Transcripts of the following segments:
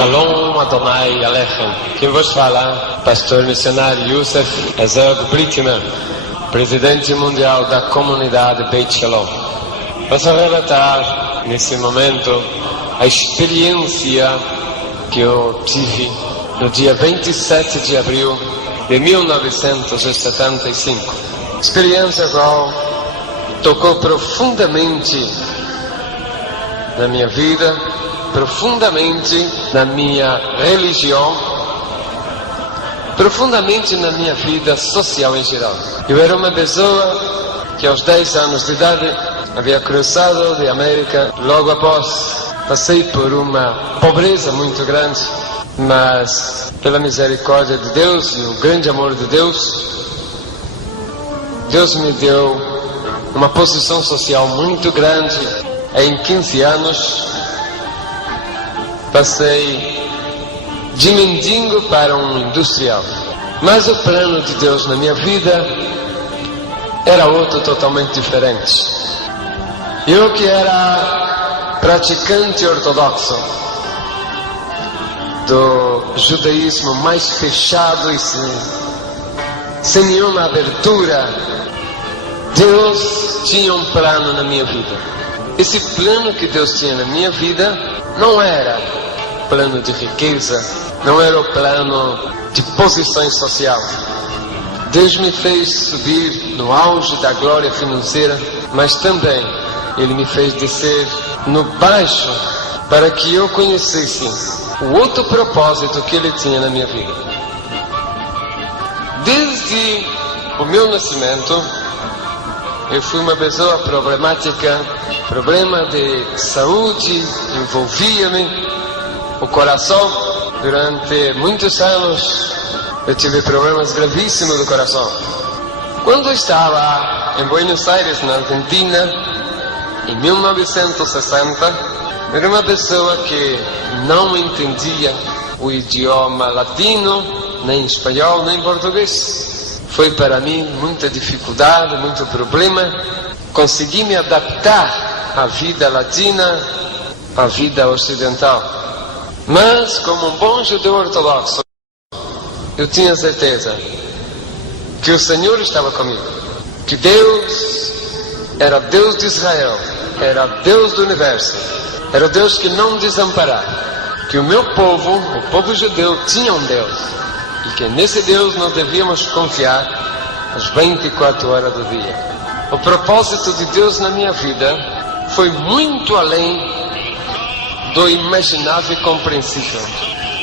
Shalom Adonai Alechem. Quem vos fala, pastor missionário Youssef Herzog Brickner, presidente mundial da comunidade Beit Shalom. Vou relatar nesse momento a experiência que eu tive no dia 27 de abril de 1975. Experiência qual tocou profundamente na minha vida, profundamente na minha religião, profundamente na minha vida social em geral. Eu era uma pessoa que aos 10 anos de idade havia cruzado de América. Logo após passei por uma pobreza muito grande, mas pela misericórdia de Deus e o grande amor de Deus, Deus me deu uma posição social muito grande. Em 15 anos passei de mendigo para um industrial. Mas o plano de Deus na minha vida era outro, totalmente diferente. Eu que era praticante ortodoxo do judaísmo mais fechado e sem nenhuma abertura, Deus tinha um plano na minha vida. Esse plano que Deus tinha na minha vida não era plano de riqueza, não era o plano de posição social. Deus me fez subir no auge da glória financeira, mas também Ele me fez descer no baixo para que eu conhecesse o outro propósito que Ele tinha na minha vida. Desde o meu nascimento, eu fui uma pessoa problemática, problema de saúde envolvia-me, o coração. Durante muitos anos eu tive problemas gravíssimos do coração. Quando eu estava em Buenos Aires, na Argentina, em 1960, era uma pessoa que não entendia o idioma latino, nem espanhol, nem português. Foi para mim muita dificuldade, muito problema. Consegui me adaptar à vida latina, à vida ocidental. Mas, como um bom judeu ortodoxo, eu tinha certeza que o Senhor estava comigo, que Deus era Deus de Israel, era Deus do universo, era o Deus que não desamparava, que o meu povo, o povo judeu, tinha um Deus, e que nesse Deus nós devíamos confiar as 24 horas do dia. O propósito de Deus na minha vida foi muito além do imaginável e compreensível.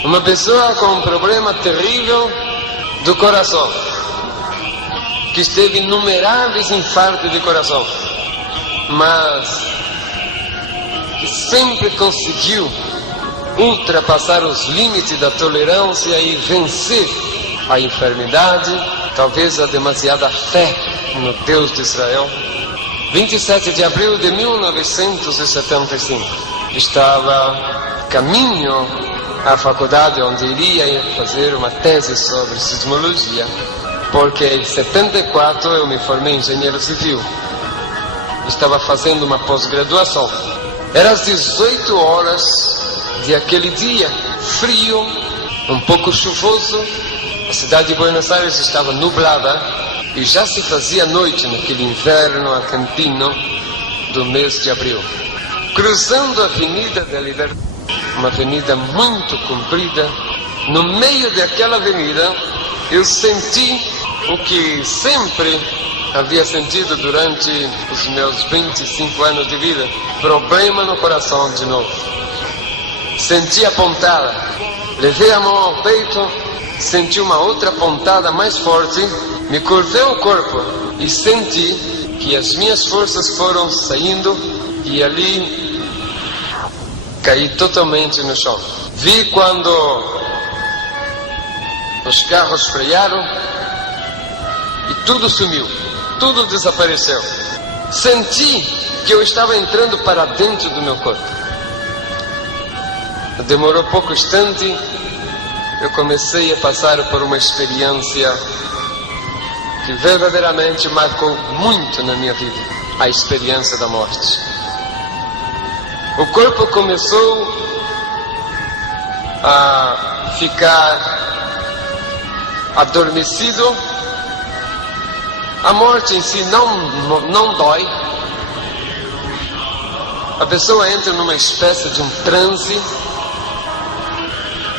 Uma pessoa com um problema terrível do coração, que teve inumeráveis infartos de coração, mas que sempre conseguiu ultrapassar os limites da tolerância e vencer a enfermidade, talvez a demasiada fé no Deus de Israel. 27 de abril de 1975. Estava caminho à faculdade onde iria fazer uma tese sobre sismologia, porque em 74 eu me formei engenheiro civil. Estava fazendo uma pós-graduação. Era às 18 horas de aquele dia, frio, um pouco chuvoso. A cidade de Buenos Aires estava nublada e já se fazia noite naquele inverno argentino do mês de abril. Cruzando a Avenida da Liberdade, uma avenida muito comprida, no meio daquela avenida eu senti o que sempre havia sentido durante os meus 25 anos de vida: problema no coração de novo. Senti a pontada, levei a mão ao peito, senti uma outra pontada mais forte, me curvei o corpo e senti que as minhas forças foram saindo e ali caí totalmente no chão. Vi quando os carros frearam e tudo sumiu, tudo desapareceu. Senti que eu estava entrando para dentro do meu corpo. Demorou pouco instante, eu comecei a passar por uma experiência que verdadeiramente marcou muito na minha vida, a experiência da morte. O corpo começou a ficar adormecido. A morte em si não dói. A pessoa entra numa espécie de um transe.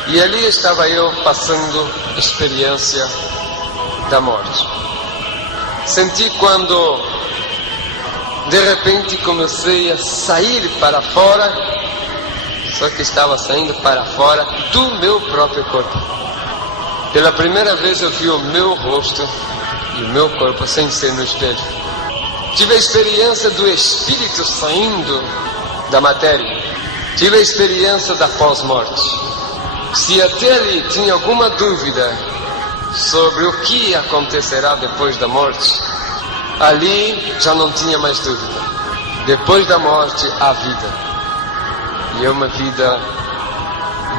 E ali estava eu passando a experiência da morte. Senti quando de repente comecei a sair para fora, só que estava saindo para fora do meu próprio corpo. Pela primeira vez eu vi o meu rosto e o meu corpo sem ser no espelho. Tive a experiência do espírito saindo da matéria. Tive a experiência da pós-morte. Se até ali tinha alguma dúvida sobre o que acontecerá depois da morte, ali já não tinha mais dúvida. Depois da morte, há vida. E é uma vida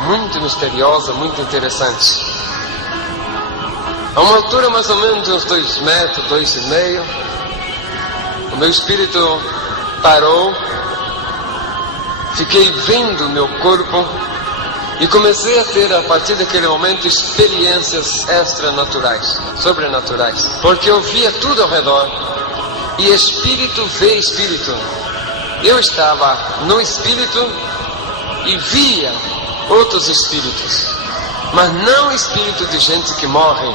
muito misteriosa, muito interessante. A uma altura mais ou menos de uns 2 metros, 2,5, o meu espírito parou, fiquei vendo o meu corpo e comecei a ter, a partir daquele momento, experiências extranaturais, sobrenaturais. Porque eu via tudo ao redor. E espírito vê espírito. Eu estava no espírito e via outros espíritos. Mas não espírito de gente que morre.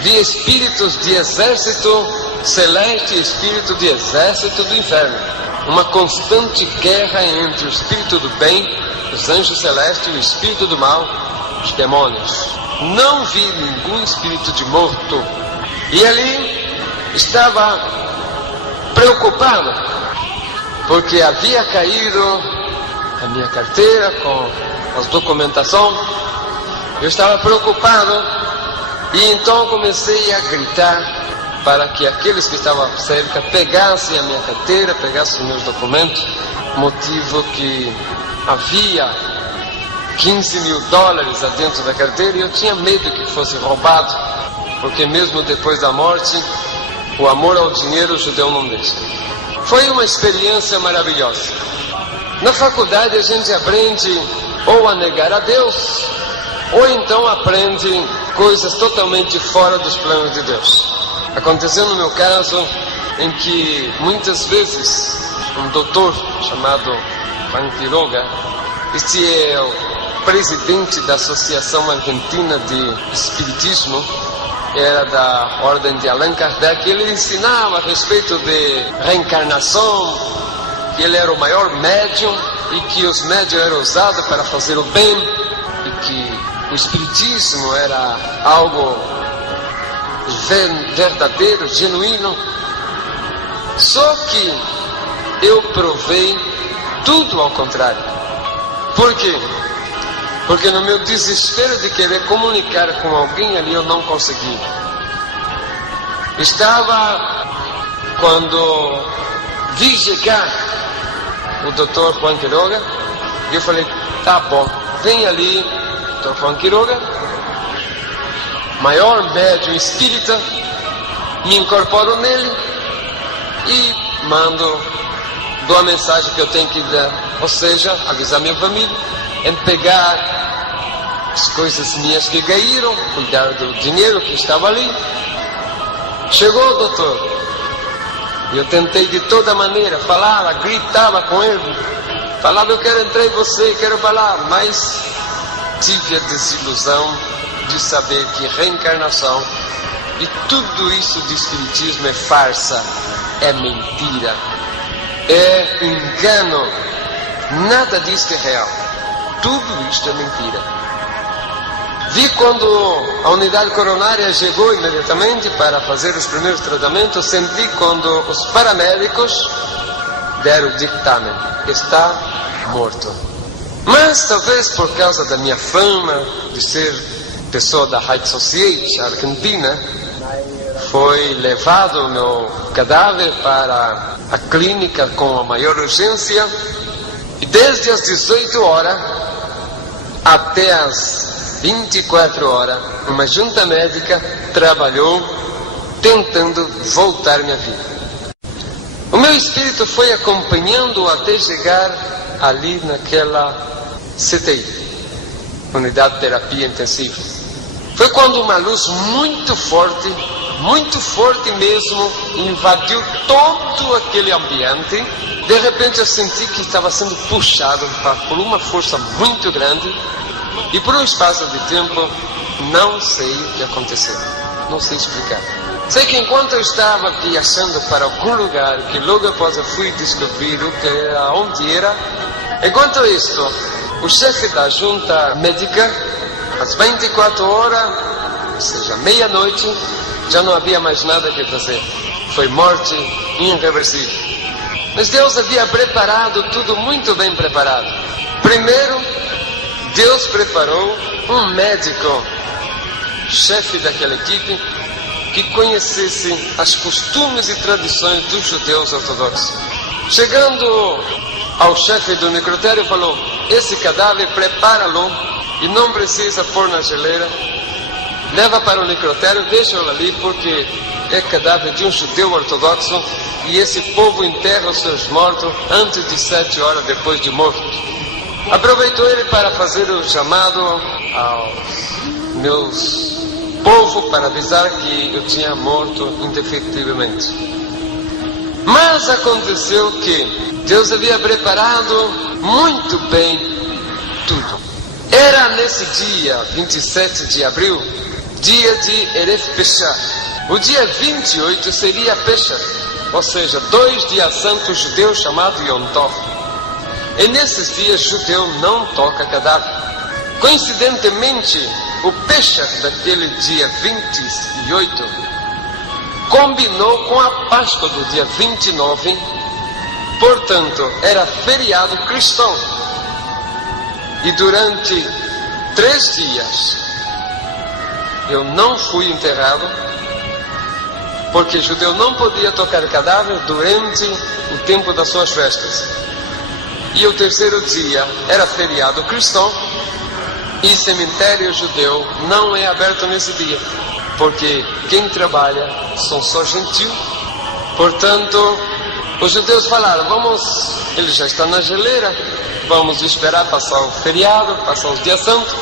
Via espíritos de exército celeste e espírito de exército do inferno. Uma constante guerra entre o espírito do bem, os anjos celestes, e o espírito do mal, os demônios. Não vi nenhum espírito de morto. E ali estava preocupado, porque havia caído a minha carteira com as documentações. Eu estava preocupado e então comecei a gritar para que aqueles que estavam cerca pegassem a minha carteira, pegassem os meus documentos, motivo que havia $15 mil dentro da carteira e eu tinha medo que fosse roubado, porque mesmo depois da morte, o amor ao dinheiro o judeu não deixa. Foi uma experiência maravilhosa. Na faculdade a gente aprende ou a negar a Deus, ou então aprende coisas totalmente fora dos planos de Deus. Aconteceu no meu caso em que muitas vezes um doutor chamado Juan Quiroga, este é o presidente da Associação Argentina de Espiritismo, era da ordem de Allan Kardec. Ele ensinava a respeito de reencarnação, que ele era o maior médium e que os médiums eram usados para fazer o bem e que o espiritismo era algo verdadeiro, genuíno. Só que eu provei tudo ao contrário. Por quê? Porque no meu desespero de querer comunicar com alguém ali, eu não consegui. Estava, quando vi chegar o Dr. Juan Quiroga, eu falei, tá bom, vem ali, Dr. Juan Quiroga, maior médium espírita, me incorporo nele e dou a mensagem que eu tenho que dar, ou seja, avisar minha família, em pegar as coisas minhas que caíram, cuidar do dinheiro que estava ali. Chegou o doutor, e eu tentei de toda maneira, falava, gritava com ele, falava, eu quero entrar em você, quero falar, mas tive a desilusão de saber que reencarnação e tudo isso de espiritismo é farsa, é mentira, é engano, nada disso é real, tudo isto é mentira. Vi quando a unidade coronária chegou imediatamente para fazer os primeiros tratamentos, senti quando os paramédicos deram o dictamen, está morto. Mas talvez por causa da minha fama de ser pessoa da High Society Argentina, foi levado o meu cadáver para a clínica com a maior urgência e desde as 18 horas até as 24 horas, uma junta médica trabalhou tentando voltar minha vida. O meu espírito foi acompanhando até chegar ali naquela CTI. unidade de terapia intensiva. Foi quando uma luz muito forte mesmo, invadiu todo aquele ambiente. De repente eu senti que estava sendo puxado por uma força muito grande, e por um espaço de tempo, não sei o que aconteceu, não sei explicar. Sei que enquanto eu estava viajando para algum lugar, que logo após eu fui descobrir onde era, enquanto isto, o chefe da junta médica, às 24 horas, ou seja, meia-noite, já não havia mais nada que fazer. Foi morte irreversível. Mas Deus havia preparado tudo muito bem preparado. Primeiro, Deus preparou um médico, chefe daquela equipe, que conhecesse as costumes e tradições dos judeus ortodoxos. Chegando ao chefe do necrotério, falou: esse cadáver, prepara-lo e não precisa pôr na geleira. Leva para o necrotério, deixa-o ali, porque é cadáver de um judeu ortodoxo e esse povo enterra os seus mortos antes de 7 horas depois de morto. Aproveitou ele para fazer o chamado aos meus povo para avisar que eu tinha morto indefetivelmente. Mas aconteceu que Deus havia preparado muito bem tudo. Era nesse dia 27 de abril, dia de Erev Pesach. O dia 28 seria Pesach, ou seja, 2 dias santos judeus chamados Yom Tov. E nesses dias judeu não toca cadáver. Coincidentemente, o Pesach daquele dia 28 combinou com a Páscoa do dia 29, portanto, era feriado cristão. E durante 3 dias eu não fui enterrado, porque judeu não podia tocar cadáver durante o tempo das suas festas. E o terceiro dia era feriado cristão, e cemitério judeu não é aberto nesse dia, porque quem trabalha são só gentios. Portanto, os judeus falaram: ele já está na geleira, vamos esperar passar o feriado, passar os dias santos,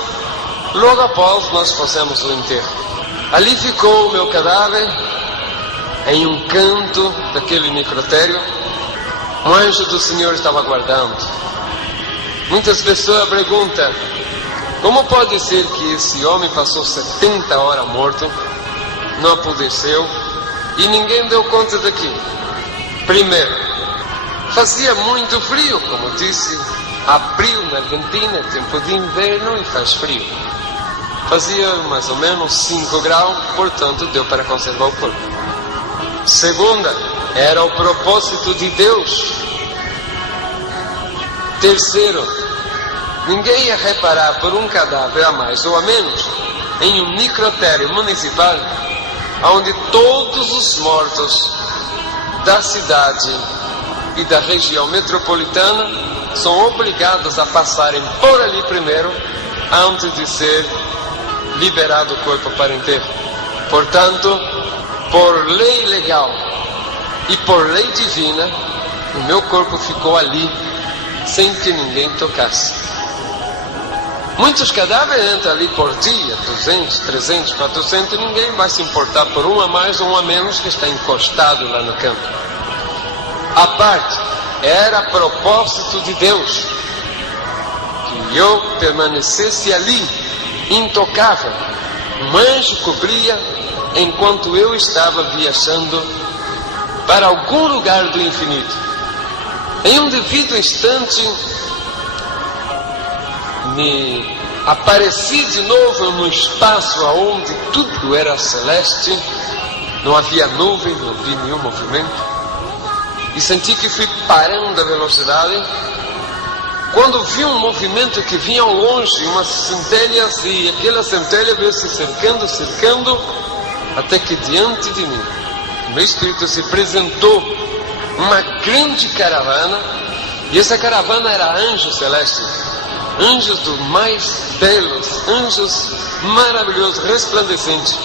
logo após nós fazemos o enterro. Ali ficou o meu cadáver, em um canto daquele necrotério. Um anjo do Senhor estava guardando. Muitas pessoas perguntam: como pode ser que esse homem passou 70 horas morto, não apodreceu e ninguém deu conta daquilo? Primeiro, fazia muito frio, como disse, abril na Argentina, tempo de inverno e faz frio. Fazia mais ou menos 5 graus, portanto deu para conservar o corpo. Segunda, era o propósito de Deus. Terceiro, ninguém ia reparar por um cadáver a mais ou a menos em um necrotério municipal, onde todos os mortos da cidade e da região metropolitana são obrigados a passarem por ali primeiro, antes de ser liberado o corpo para enterro. Portanto, por lei legal e por lei divina, o meu corpo ficou ali, sem que ninguém tocasse. Muitos cadáveres entram ali por dia, 200, 300, 400, e ninguém vai se importar por um a mais ou um a menos que está encostado lá no campo. A parte, era propósito de Deus que eu permanecesse ali, intocável. Um anjo cobria enquanto eu estava viajando para algum lugar do infinito. Em um devido instante, me apareci de novo num espaço onde tudo era celeste, não havia nuvem, não vi nenhum movimento, e senti que fui parando a velocidade, quando vi um movimento que vinha ao longe, umas centelhas, e aquela centelha veio se cercando, até que diante de mim, no meu espírito, se apresentou uma grande caravana, e essa caravana era anjos celestes, anjos dos mais belos, anjos maravilhosos, resplandecentes.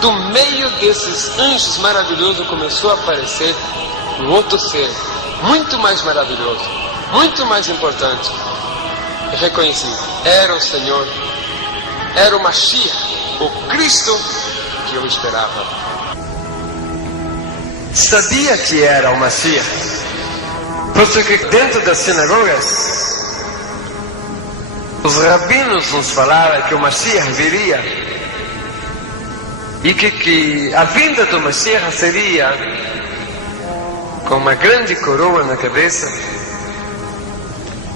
Do meio desses anjos maravilhosos começou a aparecer um outro ser, muito mais maravilhoso, muito mais importante. e reconheci, era o Senhor, era o Mashiach, o Cristo que eu esperava. Sabia que era o Mashiach, posto que dentro das sinagogas, os rabinos nos falaram que o Mashiach viria e que a vinda do Mashiach seria com uma grande coroa na cabeça,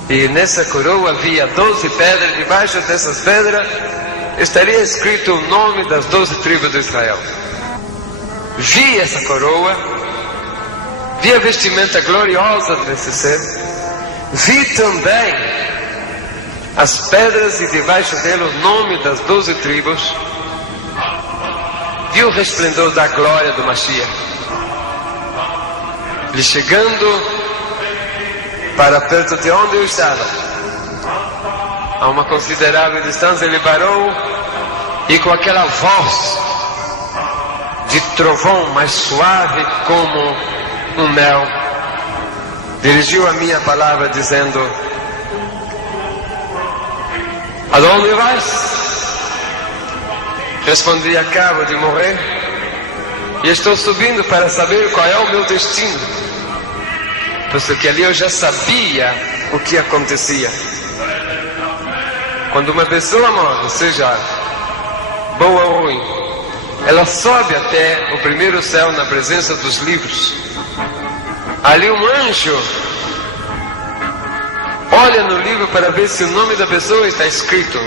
e nessa coroa havia 12 pedras, debaixo dessas pedras estaria escrito o nome das 12 tribos de Israel. Vi essa coroa, vi a vestimenta gloriosa desse ser, vi também as pedras e debaixo dela o nome das 12 tribos, vi o resplendor da glória do Mashiach. Ele chegando para perto de onde eu estava, a uma considerável distância, ele parou e com aquela voz de trovão mais suave como um mel, dirigiu a minha palavra dizendo: aonde vais? Respondi: acabo de morrer e estou subindo para saber qual é o meu destino, posto que ali eu já sabia o que acontecia. Quando uma pessoa morre, seja boa ou ruim, ela sobe até o primeiro céu na presença dos livros. Ali um anjo olha no livro para ver se o nome da pessoa está escrito.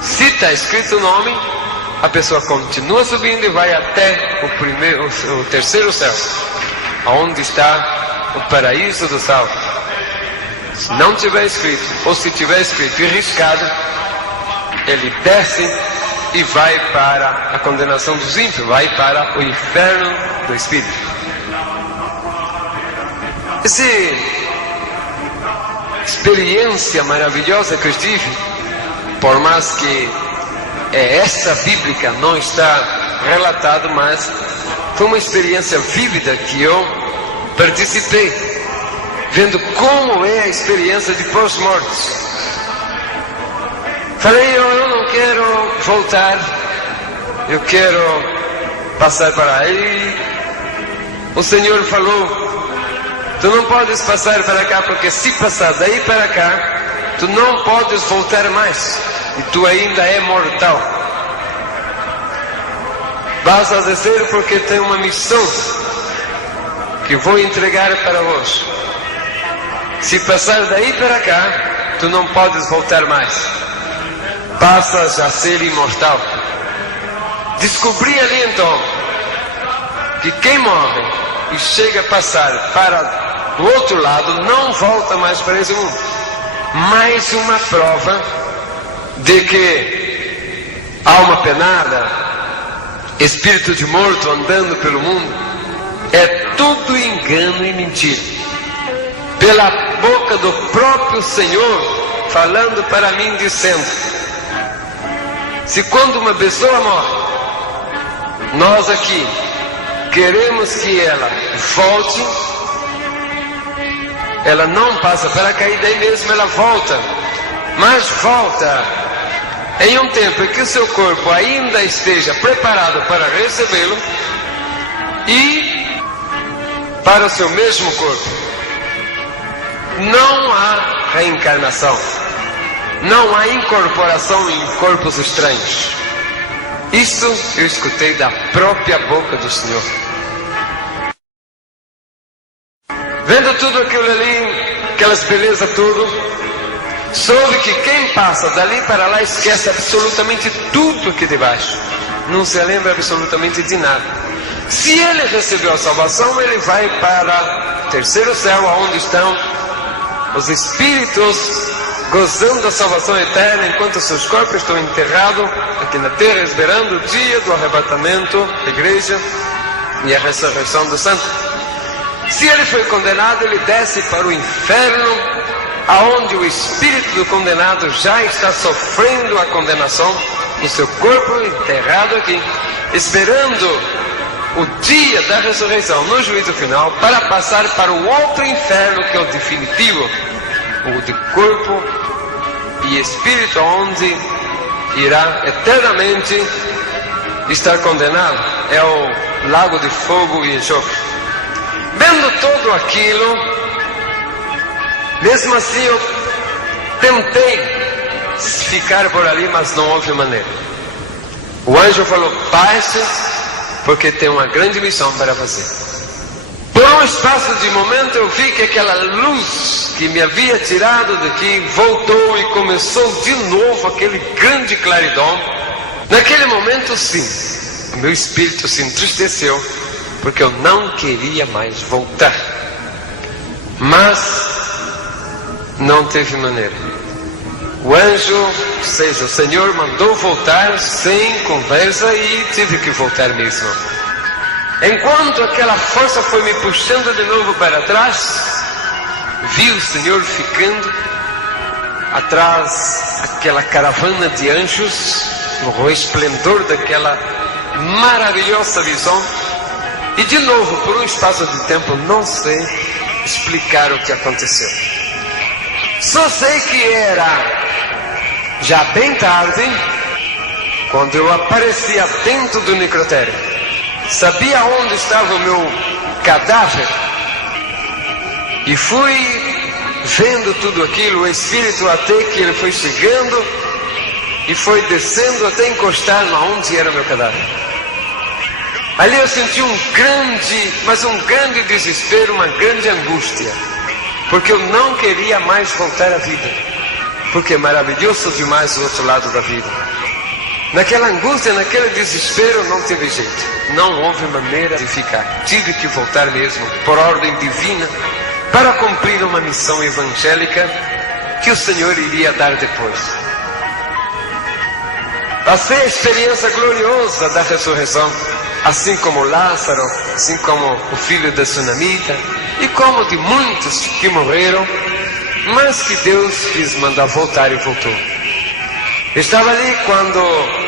Se está escrito o nome, a pessoa continua subindo e vai até o terceiro céu, onde está o paraíso do salvo. Se não tiver escrito, ou se tiver escrito e riscado, ele desce e vai para a condenação dos ímpios, vai para o inferno do Espírito. Essa experiência maravilhosa que eu tive, por mais que essa bíblica não está relatado, mas foi uma experiência vívida que eu participei, vendo como é a experiência de pós-morte. Falei: eu não quero voltar, eu quero passar para aí. O Senhor falou: tu não podes passar para cá, porque se passar daí para cá, tu não podes voltar mais, e tu ainda é mortal. Vas a descer porque tem uma missão que vou entregar para vós. Se passar daí para cá, tu não podes voltar mais, passas a ser imortal. Descobri ali então que quem morre e chega a passar para o outro lado não volta mais para esse mundo. Mais uma prova de que alma penada, espírito de morto andando pelo mundo, é tudo engano e mentira. Pela boca do próprio Senhor falando para mim, dizendo: se quando uma pessoa morre, nós aqui queremos que ela volte, ela não passa para cá e daí mesmo ela volta, mas volta em um tempo em que o seu corpo ainda esteja preparado para recebê-lo e para o seu mesmo corpo. Não há reencarnação, não há incorporação em corpos estranhos. Isso eu escutei da própria boca do Senhor. Vendo tudo aquilo ali, aquelas belezas tudo, soube que quem passa dali para lá esquece absolutamente tudo aqui debaixo, não se lembra absolutamente de nada. Se ele recebeu a salvação, ele vai para o terceiro céu, onde estão os espíritos gozando da salvação eterna, enquanto seus corpos estão enterrados aqui na terra, esperando o dia do arrebatamento da igreja e a ressurreição do santo. Se ele foi condenado, ele desce para o inferno, aonde o espírito do condenado já está sofrendo a condenação, o seu corpo enterrado aqui, esperando o dia da ressurreição no juízo final, para passar para o outro inferno, que é o definitivo, ou de corpo e espírito, onde irá eternamente estar condenado. É o lago de fogo e enxofre. Vendo tudo aquilo, mesmo assim eu tentei ficar por ali, mas não houve maneira. O anjo falou: baixe, porque tem uma grande missão para fazer. Por um espaço de momento eu vi que aquela luz que me havia tirado daqui voltou e começou de novo aquele grande claridom. Naquele momento, sim, o meu espírito se entristeceu, porque eu não queria mais voltar. Mas não teve maneira. O anjo, ou seja, o Senhor mandou voltar sem conversa e tive que voltar mesmo. Enquanto aquela força foi me puxando de novo para trás, vi o Senhor ficando atrás daquela caravana de anjos, no esplendor daquela maravilhosa visão. E de novo, por um espaço de tempo, não sei explicar o que aconteceu. Só sei que era já bem tarde, quando eu aparecia dentro do necrotério. Sabia onde estava o meu cadáver e fui vendo tudo aquilo, o espírito, até que ele foi chegando e foi descendo até encostar onde era o meu cadáver. Ali eu senti um grande desespero, uma grande angústia, porque eu não queria mais voltar à vida, porque é maravilhoso demais o outro lado da vida. Naquela angústia, naquele desespero, não teve jeito, não houve maneira de ficar. Tive que voltar mesmo, por ordem divina, para cumprir uma missão evangélica que o Senhor iria dar depois. Passei a experiência gloriosa da ressurreição, assim como Lázaro, assim como o filho da sunamita, e como de muitos que morreram, mas que Deus quis mandar voltar e voltou. Estava ali quando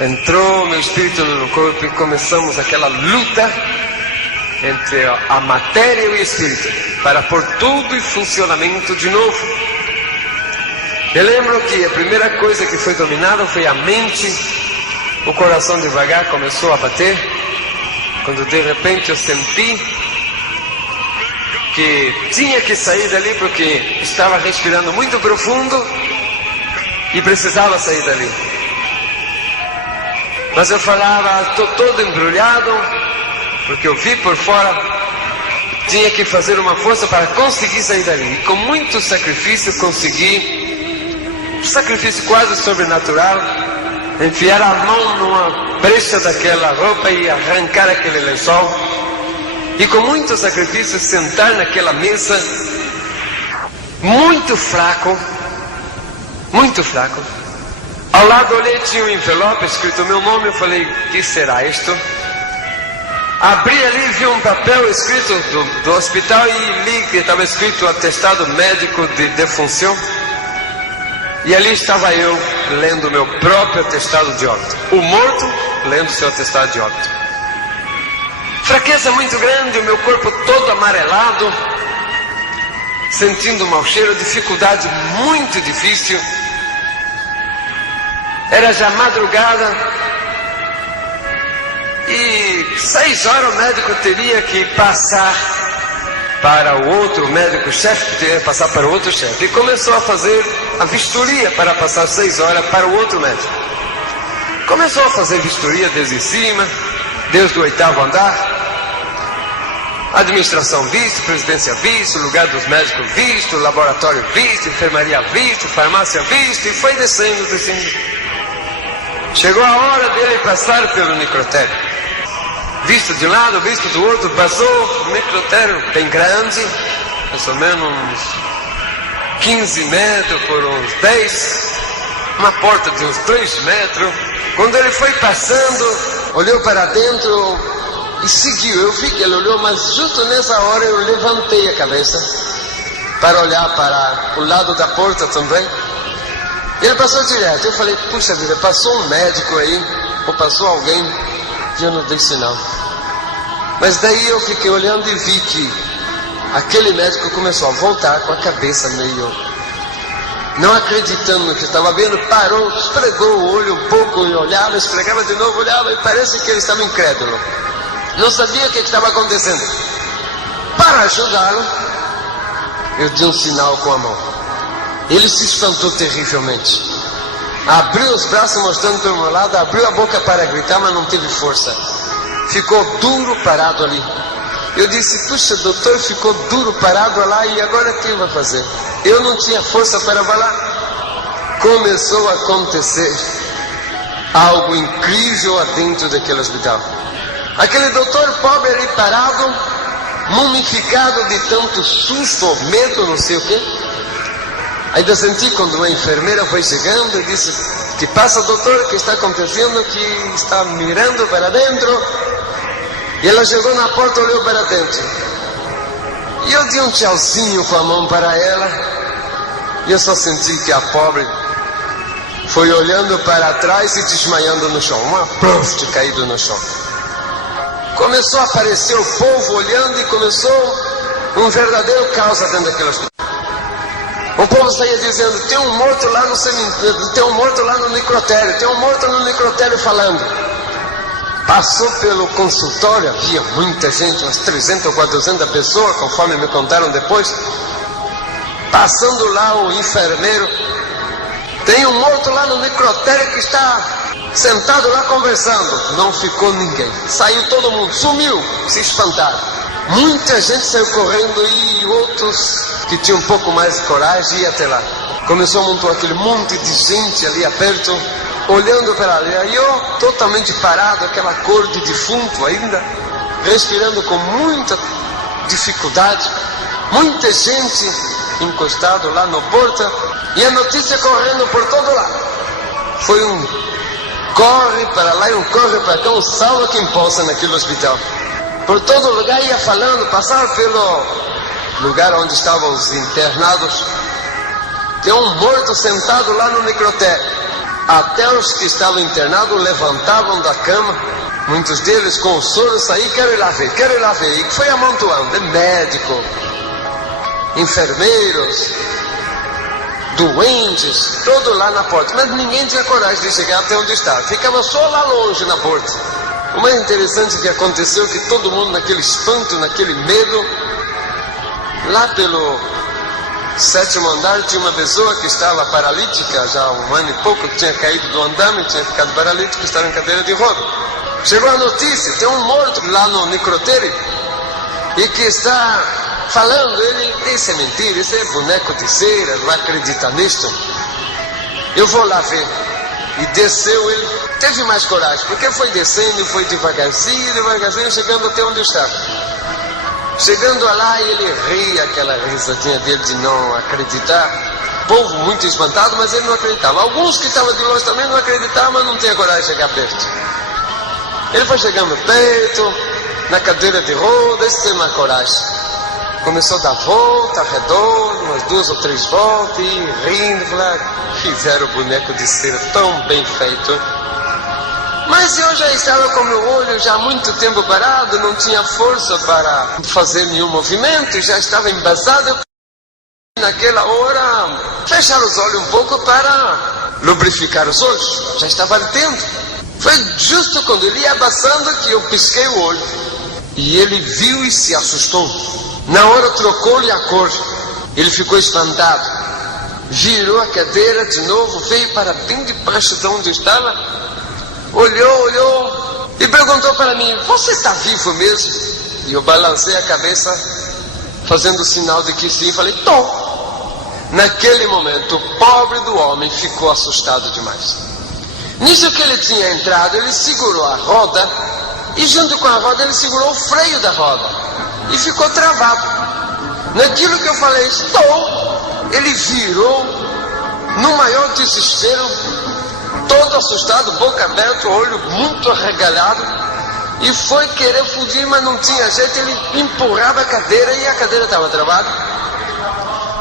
entrou meu espírito no corpo e começamos aquela luta entre a matéria e o espírito para pôr tudo em funcionamento de novo. Eu lembro que a primeira coisa que foi dominada foi a mente. O coração devagar começou a bater, quando de repente eu senti que tinha que sair dali, porque estava respirando muito profundo e precisava sair dali. Mas eu falava: estou todo embrulhado, porque eu vi por fora, tinha que fazer uma força para conseguir sair dali. E com muito sacrifício consegui, um sacrifício quase sobrenatural, enfiar a mão numa brecha daquela roupa e arrancar aquele lençol. E com muito sacrifício sentar naquela mesa, muito fraco, muito fraco. Ao lado olhei, tinha um envelope escrito o meu nome. Eu falei: o que será isto? Abri ali, vi um papel escrito do hospital e li que estava escrito atestado médico de defunção. E ali estava eu, lendo o meu próprio atestado de óbito. O morto lendo seu atestado de óbito. Fraqueza muito grande, o meu corpo todo amarelado, sentindo um mau cheiro, dificuldade muito difícil. Era já madrugada e 6 horas o médico teria que passar para o outro médico chefe, que teria que passar para o outro chefe. E começou a fazer a vistoria para passar 6 horas para o outro médico. Começou a fazer vistoria desde cima, desde o 8º andar. Administração visto, presidência visto, lugar dos médicos visto, laboratório visto, enfermaria visto, farmácia visto, e foi descendo. Chegou a hora dele passar pelo necrotério. Visto de um lado, visto do outro, passou o necrotério bem grande, mais ou menos uns 15 metros por uns 10, uma porta de uns 2 metros. Quando ele foi passando, olhou para dentro e seguiu. Eu vi que ele olhou, mas justo nessa hora eu levantei a cabeça para olhar para o lado da porta também. Ele passou direto. Eu falei: puxa vida, passou um médico aí, ou passou alguém, e eu não dei sinal. Mas daí eu fiquei olhando e vi que aquele médico começou a voltar com a cabeça meio... não acreditando no que estava vendo, parou, esfregou o olho um pouco e olhava, esfregava de novo, olhava e parece que ele estava incrédulo. Não sabia o que estava acontecendo. Para ajudá-lo, eu dei um sinal com a mão. Ele se espantou terrivelmente. Abriu os braços mostrando para o meu lado, abriu a boca para gritar, mas não teve força. Ficou duro parado ali. Eu disse, puxa, doutor, ficou duro parado lá e agora o que vai fazer? Eu não tinha força para falar. Começou a acontecer algo incrível dentro daquele hospital. Aquele doutor pobre ali parado, mumificado de tanto susto, medo, não sei o quê. Ainda senti quando uma enfermeira foi chegando e disse, que passa, doutor, o que está acontecendo? Que está mirando para dentro. E ela chegou na porta, olhou para dentro. E eu dei um tchauzinho com a mão para ela. E eu só senti que a pobre foi olhando para trás e desmaiando no chão. Uma prof caído no chão. Começou a aparecer o povo olhando e começou um verdadeiro caos dentro daquele hospital. O povo saía dizendo, tem um morto lá no cemitério, tem um morto lá no necrotério, tem um morto no necrotério falando. Passou pelo consultório, havia muita gente, umas 300 ou 400 pessoas, conforme me contaram depois. Passando lá o enfermeiro, tem um morto lá no necrotério que está sentado lá conversando. Não ficou ninguém, saiu todo mundo, sumiu, se espantaram. Muita gente saiu correndo e outros que tinham um pouco mais de coragem iam até lá. Começou a montar aquele monte de gente ali perto, olhando para ali, aí eu totalmente parado, aquela cor de defunto ainda, respirando com muita dificuldade, muita gente encostado lá no porta, e a notícia correndo por todo lado. Foi um corre para lá e um corre para cá, um salva quem possa naquele hospital. Por todo lugar ia falando, passava pelo lugar onde estavam os internados, tem um morto sentado lá no necrotério. Até os que estavam internados levantavam da cama, muitos deles com o soro saíram, quero ir lá ver, quero ir lá ver. E foi amontoando, médico, enfermeiros, doentes, todo lá na porta. Mas ninguém tinha coragem de chegar até onde estava, ficava só lá longe na porta. O mais interessante que aconteceu é que todo mundo naquele espanto, naquele medo, lá pelo 7º andar tinha uma pessoa que estava paralítica, já há um ano e pouco, que tinha caído do andame, tinha ficado paralítico, estava em cadeira de roda. Chegou a notícia, tem um morto lá no necrotério e que está falando, ele, isso é mentira, isso é boneco de cera, não acredita nisto. Eu vou lá ver. E desceu, ele teve mais coragem, porque foi descendo e foi devagarzinho, chegando até onde eu estava. Chegando lá, ele ria, aquela risadinha dele de não acreditar. O povo muito espantado, mas ele não acreditava. Alguns que estavam de longe também não acreditavam, mas não tinha coragem de chegar perto. Ele foi chegando perto, na cadeira de rodas, sem mais coragem. Começou a dar volta, redonda, umas 2 ou 3 voltas, e rindo, fizeram o boneco de cera tão bem feito. Mas eu já estava com meu olho já há muito tempo parado, não tinha força para fazer nenhum movimento, já estava embasado. Eu, naquela hora, fechar os olhos um pouco para lubrificar os olhos, já estava ardendo. Foi justo quando ele ia abaçando que eu pisquei o olho. E ele viu e se assustou. Na hora trocou-lhe a cor, ele ficou espantado, virou a cadeira de novo, veio para bem debaixo de onde eu estava, olhou e perguntou para mim, você está vivo mesmo? E eu balancei a cabeça, fazendo o sinal de que sim, falei, tô. Naquele momento, o pobre do homem ficou assustado demais. Nisso que ele tinha entrado, ele segurou a roda, e junto com a roda ele segurou o freio da roda. E ficou travado. Naquilo que eu falei, estou, ele virou no maior desespero, todo assustado, boca aberta, olho muito arregalado, e foi querer fugir, mas não tinha jeito. Ele empurrava a cadeira e a cadeira estava travada.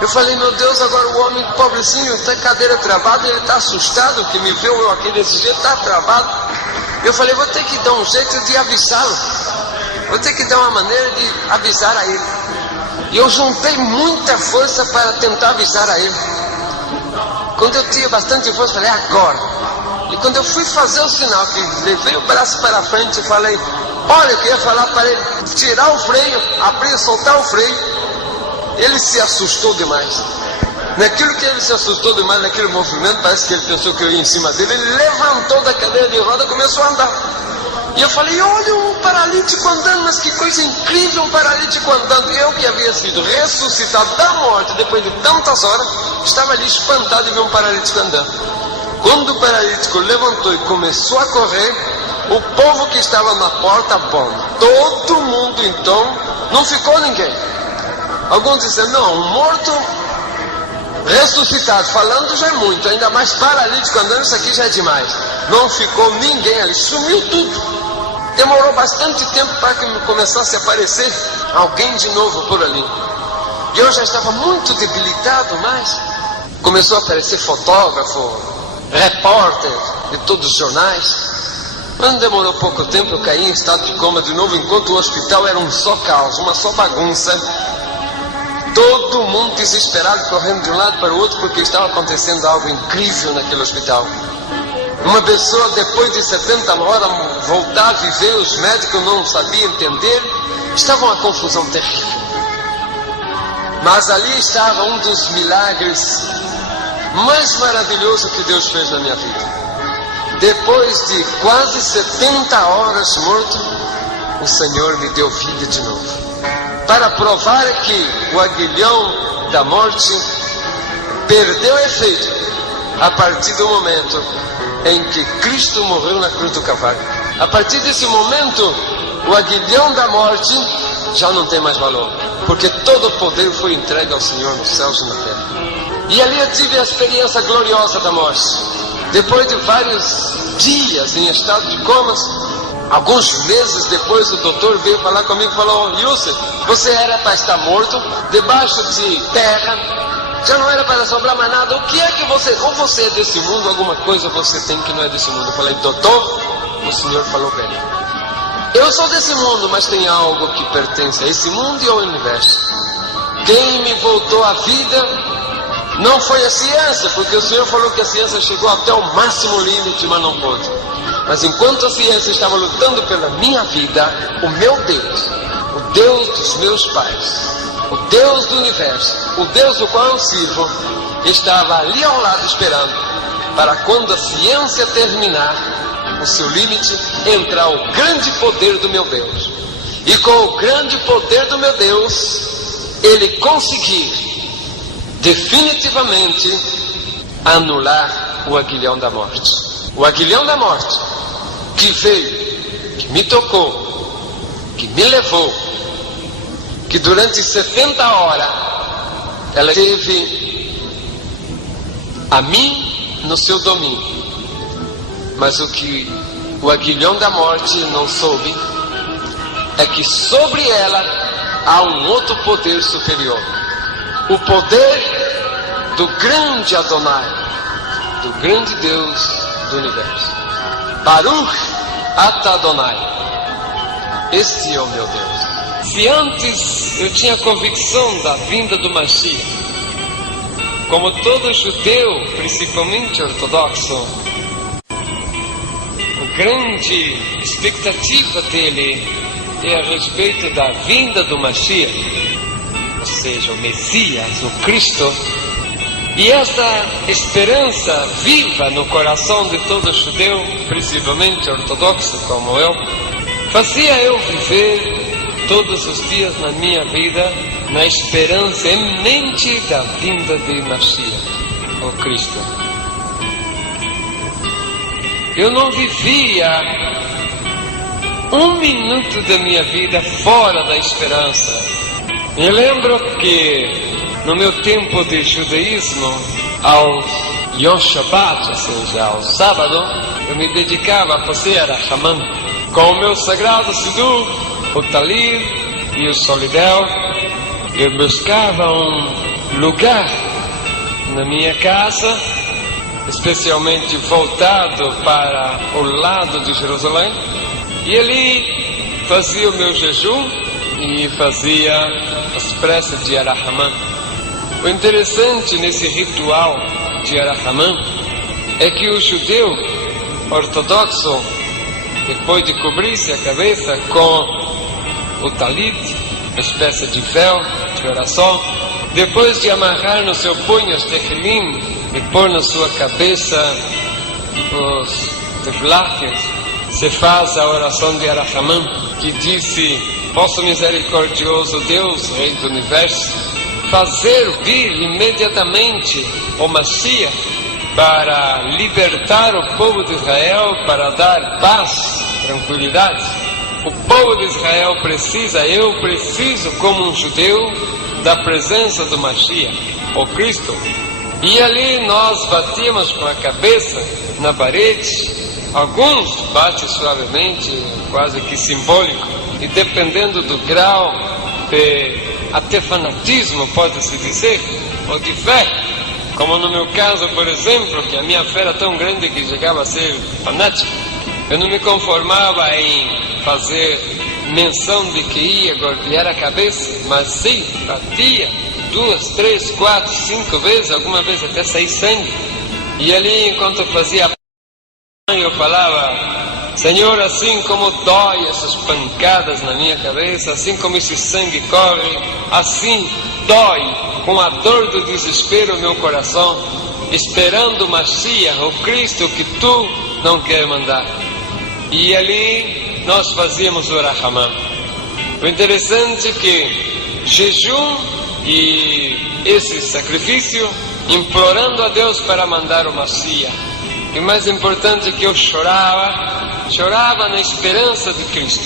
Eu falei, meu Deus, agora o homem pobrecinho está cadeira travada, ele está assustado, que me viu eu aqui desse jeito, está travado. Eu falei, vou ter que dar um jeito de avisá-lo. Vou ter que dar uma maneira de avisar a ele. E eu juntei muita força para tentar avisar a ele. Quando eu tinha bastante força, falei, agora. E quando eu fui fazer o sinal, que levei o braço para frente e falei, olha, eu queria falar para ele tirar o freio, abrir, soltar o freio. Ele se assustou demais. Naquilo que ele se assustou demais, naquele movimento, parece que ele pensou que eu ia em cima dele. Ele levantou da cadeira de roda e começou a andar. E eu falei, olha um paralítico andando, mas que coisa incrível, um paralítico andando. E eu que havia sido ressuscitado da morte depois de tantas horas, estava ali espantado de ver um paralítico andando. Quando o paralítico levantou e começou a correr, o povo que estava na porta, bom, todo mundo então, não ficou ninguém. Alguns disseram, não, um morto ressuscitado, falando já é muito, ainda mais paralítico andando, isso aqui já é demais. Não ficou ninguém ali, sumiu tudo. Demorou bastante tempo para que começasse a aparecer alguém de novo por ali. E eu já estava muito debilitado, mas começou a aparecer fotógrafo, repórter de todos os jornais. Mas não demorou pouco tempo, eu caí em estado de coma de novo, enquanto o hospital era um só caos, uma só bagunça. Todo mundo desesperado, correndo de um lado para o outro, porque estava acontecendo algo incrível naquele hospital. Uma pessoa, depois de 70 horas, voltar a viver, os médicos não sabiam entender, estava uma confusão terrível. Mas ali estava um dos milagres mais maravilhosos que Deus fez na minha vida. Depois de quase 70 horas morto, o Senhor me deu vida de novo. Para provar que o aguilhão da morte perdeu efeito a partir do momento em que Cristo morreu na cruz do Calvário. A partir desse momento, o aguilhão da morte já não tem mais valor, porque todo o poder foi entregue ao Senhor nos céus e na terra. E ali eu tive a experiência gloriosa da morte. Depois de vários dias em estado de comas, alguns meses depois, o doutor veio falar comigo e falou, Yusuf, você era para estar morto, debaixo de terra, já não era para sobrar mais nada. O que é que você, ou você é desse mundo, alguma coisa você tem que não é desse mundo. Eu falei, doutor, o senhor falou bem. Eu sou desse mundo, mas tem algo que pertence a esse mundo e ao universo. Quem me voltou à vida não foi a ciência, porque o senhor falou que a ciência chegou até o máximo limite, mas não pôde. Mas enquanto a ciência estava lutando pela minha vida, o meu Deus, o Deus dos meus pais, o Deus do universo, o Deus do qual eu sirvo, estava ali ao lado esperando, para quando a ciência terminar o seu limite, entrar o grande poder do meu Deus. E com o grande poder do meu Deus, ele conseguir definitivamente anular o aguilhão da morte. O aguilhão da morte que veio, que me tocou, que me levou, que durante 70 horas ela teve a mim no seu domínio. Mas o que o aguilhão da morte não soube é que sobre ela há um outro poder superior. O poder do grande Adonai, do grande Deus do universo. Baruch Atah Adonai. Este é o meu Deus. Se antes eu tinha convicção da vinda do Mashiach, como todo judeu, principalmente ortodoxo, a grande expectativa dele é a respeito da vinda do Mashiach, ou seja, o Messias, o Cristo. E esta esperança viva no coração de todo judeu, principalmente ortodoxo como eu, fazia eu viver todos os dias na minha vida na esperança eminente da vinda de Mashiach, o Cristo. Eu não vivia um minuto da minha vida fora da esperança. Me lembro que no meu tempo de judaísmo, ao Yom Shabbat, ou seja, ao sábado, eu me dedicava a fazer a Haman com o meu sagrado Sidur, o Talir e o Solidel. Eu buscava um lugar na minha casa, especialmente voltado para o lado de Jerusalém, e ali fazia o meu jejum e fazia as preces de Arahamã. O interessante nesse ritual de Arahamã é que o judeu ortodoxo, depois de cobrir-se a cabeça com o talit, uma espécie de véu de oração, depois de amarrar no seu punho os tefilim e pôr na sua cabeça os tefláquios, se faz a oração de Arahamã, que disse: vosso misericordioso Deus, Rei do Universo, fazer vir imediatamente o Mashiach para libertar o povo de Israel, para dar paz, tranquilidade. O povo de Israel precisa, eu preciso, como um judeu, da presença do Mashiach, o Cristo. E ali nós batíamos com a cabeça na parede, alguns batem suavemente, quase que simbólico, e dependendo do grau de até fanatismo, pode-se dizer, ou de fé, como no meu caso, por exemplo, que a minha fé era tão grande que chegava a ser fanático. Eu não me conformava em fazer menção de que ia golpear a cabeça, mas sim, batia 2, 3, 4, 5 vezes, alguma vez até sair sangue. E ali, enquanto eu fazia eu falava: Senhor, assim como dói essas pancadas na minha cabeça, assim como esse sangue corre, assim dói com a dor do desespero o meu coração, esperando o Mashiach, o Cristo que tu não quer mandar. E ali nós fazíamos o Arahamã. O interessante é que jejum e esse sacrifício, implorando a Deus para mandar o Mashiach. E o mais importante é que eu chorava na esperança de Cristo.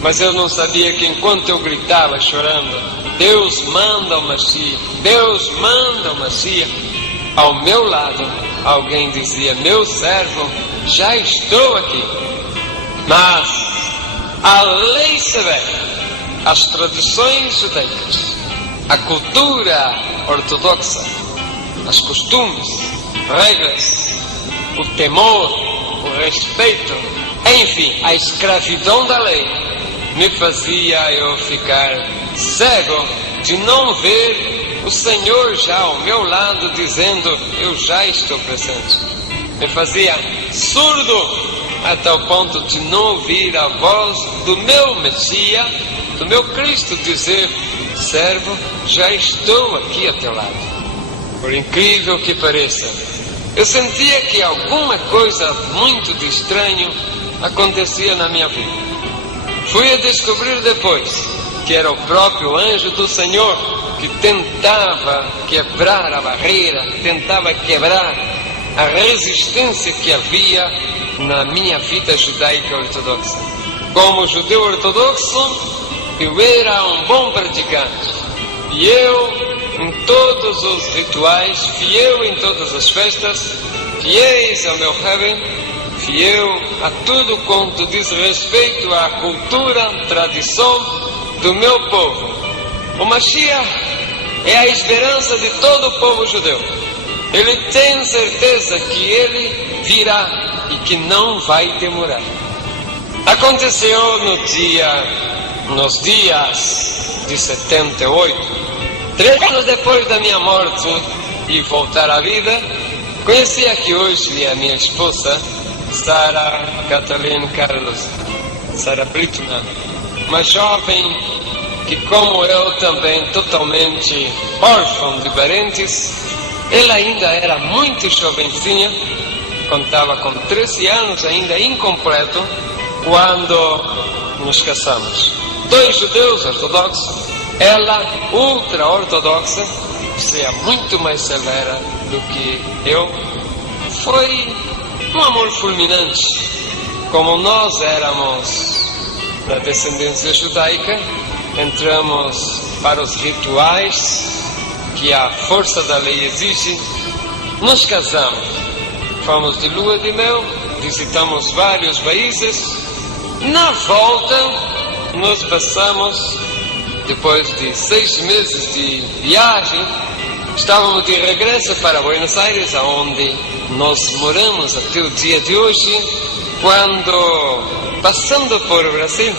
Mas eu não sabia que enquanto eu gritava chorando: Deus manda o Mashiach, Deus manda o Mashiach, ao meu lado alguém dizia: meu servo, já estou aqui. Mas a lei severa, as tradições judaicas, a cultura ortodoxa, os costumes, regras, o temor, o respeito, enfim, a escravidão da lei, me fazia eu ficar cego de não ver o Senhor já ao meu lado dizendo: eu já estou presente. Me fazia surdo a tal ponto de não ouvir a voz do meu Messias, do meu Cristo dizer: servo, já estou aqui a teu lado. Por incrível que pareça, eu sentia que alguma coisa muito de estranho acontecia na minha vida. Fui a descobrir depois que era o próprio anjo do Senhor que tentava quebrar a barreira, tentava quebrar a resistência que havia na minha vida judaica ortodoxa. Como judeu ortodoxo, eu era um bom praticante. E eu, em todos os rituais, fiel em todas as festas, fiéis ao meu Rebbe, fiel a tudo quanto diz respeito à cultura, tradição do meu povo. O Mashiach é a esperança de todo o povo judeu. Ele tem certeza que ele virá e que não vai demorar. Aconteceu nos dias de 78, 3 anos depois da minha morte e voltar à vida, conheci aqui hoje a minha esposa, Sara Kathleen Carlos, Sara Blitman, uma jovem que, como eu também, totalmente órfã de parentes. Ela ainda era muito jovencinha, contava com 13 anos, ainda incompleto, quando nos casamos. 2 judeus ortodoxos, ela ultra-ortodoxa, ou seja, muito mais severa do que eu. Foi um amor fulminante. Como nós éramos da descendência judaica, entramos para os rituais que a força da lei exige, nos casamos, fomos de lua de mel, visitamos vários países. Na volta, nos passamos, depois de 6 meses de viagem, estávamos de regresso para Buenos Aires, onde nós moramos até o dia de hoje, quando, passando por Brasil,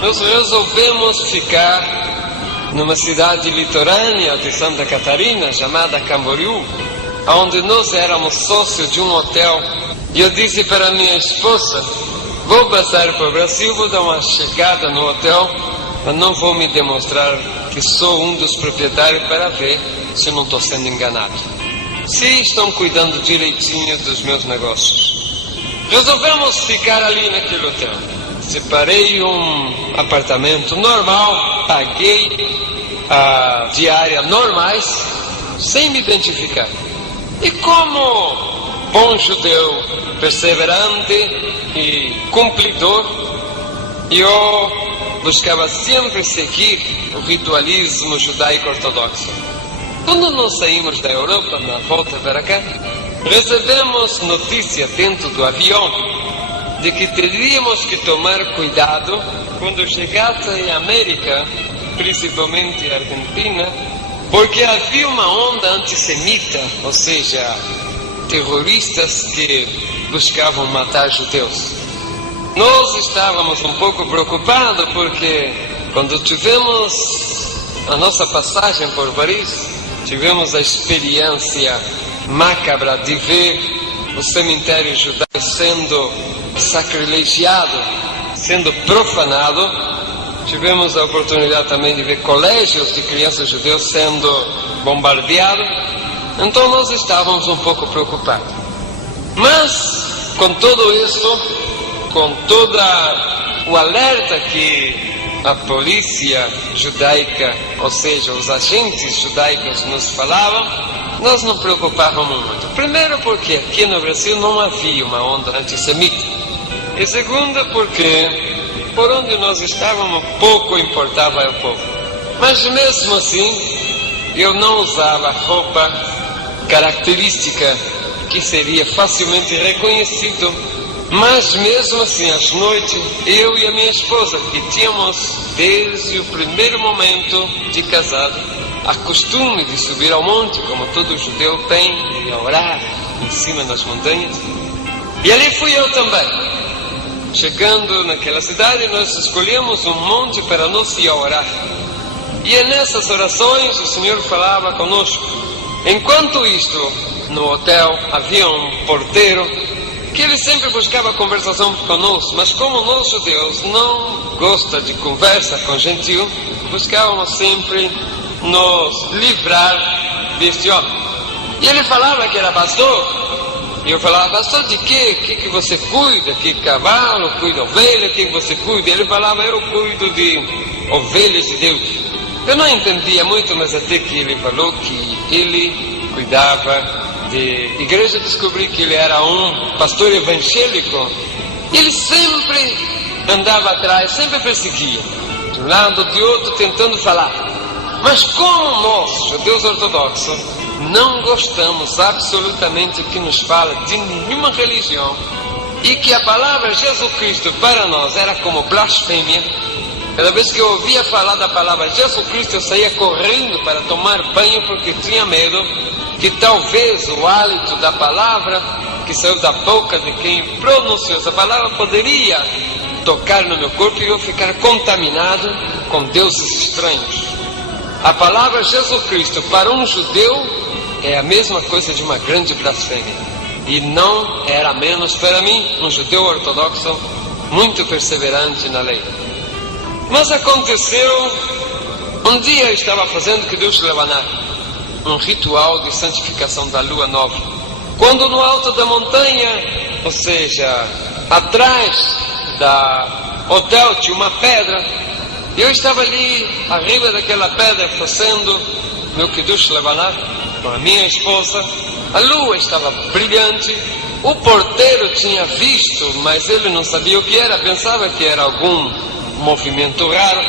nós resolvemos ficar numa cidade litorânea de Santa Catarina, chamada Camboriú, onde nós éramos sócios de um hotel. E eu disse para minha esposa: vou passar para o Brasil, vou dar uma chegada no hotel, mas não vou me demonstrar que sou um dos proprietários para ver se não estou sendo enganado, se estão cuidando direitinho dos meus negócios. Resolvemos ficar ali naquele hotel. Separei um apartamento normal, paguei a diária normais, sem me identificar. E como bom judeu, perseverante e cumpridor, eu buscava sempre seguir o ritualismo judaico ortodoxo. Quando nós saímos da Europa, na volta para cá, recebemos notícia dentro do avião de que teríamos que tomar cuidado quando chegasse à América, principalmente a Argentina, porque havia uma onda antissemita, ou seja, terroristas que buscavam matar judeus. Nós estávamos um pouco preocupados porque quando tivemos a nossa passagem por Paris, tivemos a experiência macabra de ver o cemitério judaico sendo sacrilegiado, sendo profanado. Tivemos a oportunidade também de ver colégios de crianças judeus sendo bombardeados. Então nós estávamos um pouco preocupados. Mas, com tudo isso, com todo o alerta que a polícia judaica, ou seja, os agentes judaicos nos falavam, nós não preocupávamos muito. Primeiro porque aqui no Brasil não havia uma onda antissemita. E segundo porque por onde nós estávamos pouco importava ao povo. Mas mesmo assim, eu não usava roupa característica que seria facilmente reconhecido. Mas mesmo assim, às noites, eu e a minha esposa, que tínhamos desde o primeiro momento de casado a costume de subir ao monte, como todo judeu tem, e orar em cima das montanhas. E ali fui eu também. Chegando naquela cidade, nós escolhemos um monte para nós ir orar. E nessas orações o Senhor falava conosco. Enquanto isto, no hotel havia um porteiro que ele sempre buscava conversação conosco, mas como nós judeus não gostamos de conversa com gentil, buscávamos sempre nos livrar deste homem. E ele falava que era pastor. E eu falava: pastor de quê? O que você cuida? Que cavalo? Cuida ovelha? O que você cuida? Ele falava: eu cuido de ovelhas de Deus. Eu não entendia muito, mas até que ele falou que ele cuidava de igreja, descobri que ele era um pastor evangélico. Ele sempre andava atrás, sempre perseguia, de um lado ou de outro, tentando falar. Mas como nós, judeus ortodoxos, não gostamos absolutamente que nos fale de nenhuma religião, e que a palavra Jesus Cristo para nós era como blasfêmia, cada vez que eu ouvia falar da palavra Jesus Cristo, eu saía correndo para tomar banho, porque tinha medo que talvez o hálito da palavra que saiu da boca de quem pronunciou essa palavra poderia tocar no meu corpo e eu ficar contaminado com deuses estranhos. A palavra Jesus Cristo para um judeu é a mesma coisa de uma grande blasfêmia. E não era menos para mim, um judeu ortodoxo muito perseverante na lei. Mas aconteceu, um dia eu estava fazendo Kiddush Levaná, um ritual de santificação da lua nova, quando no alto da montanha, ou seja, atrás da hotel tinha uma pedra. Eu estava ali, arriba daquela pedra, fazendo meu Kiddush Levaná com a minha esposa. A lua estava brilhante. O porteiro tinha visto, mas ele não sabia o que era, pensava que era algum movimento raro,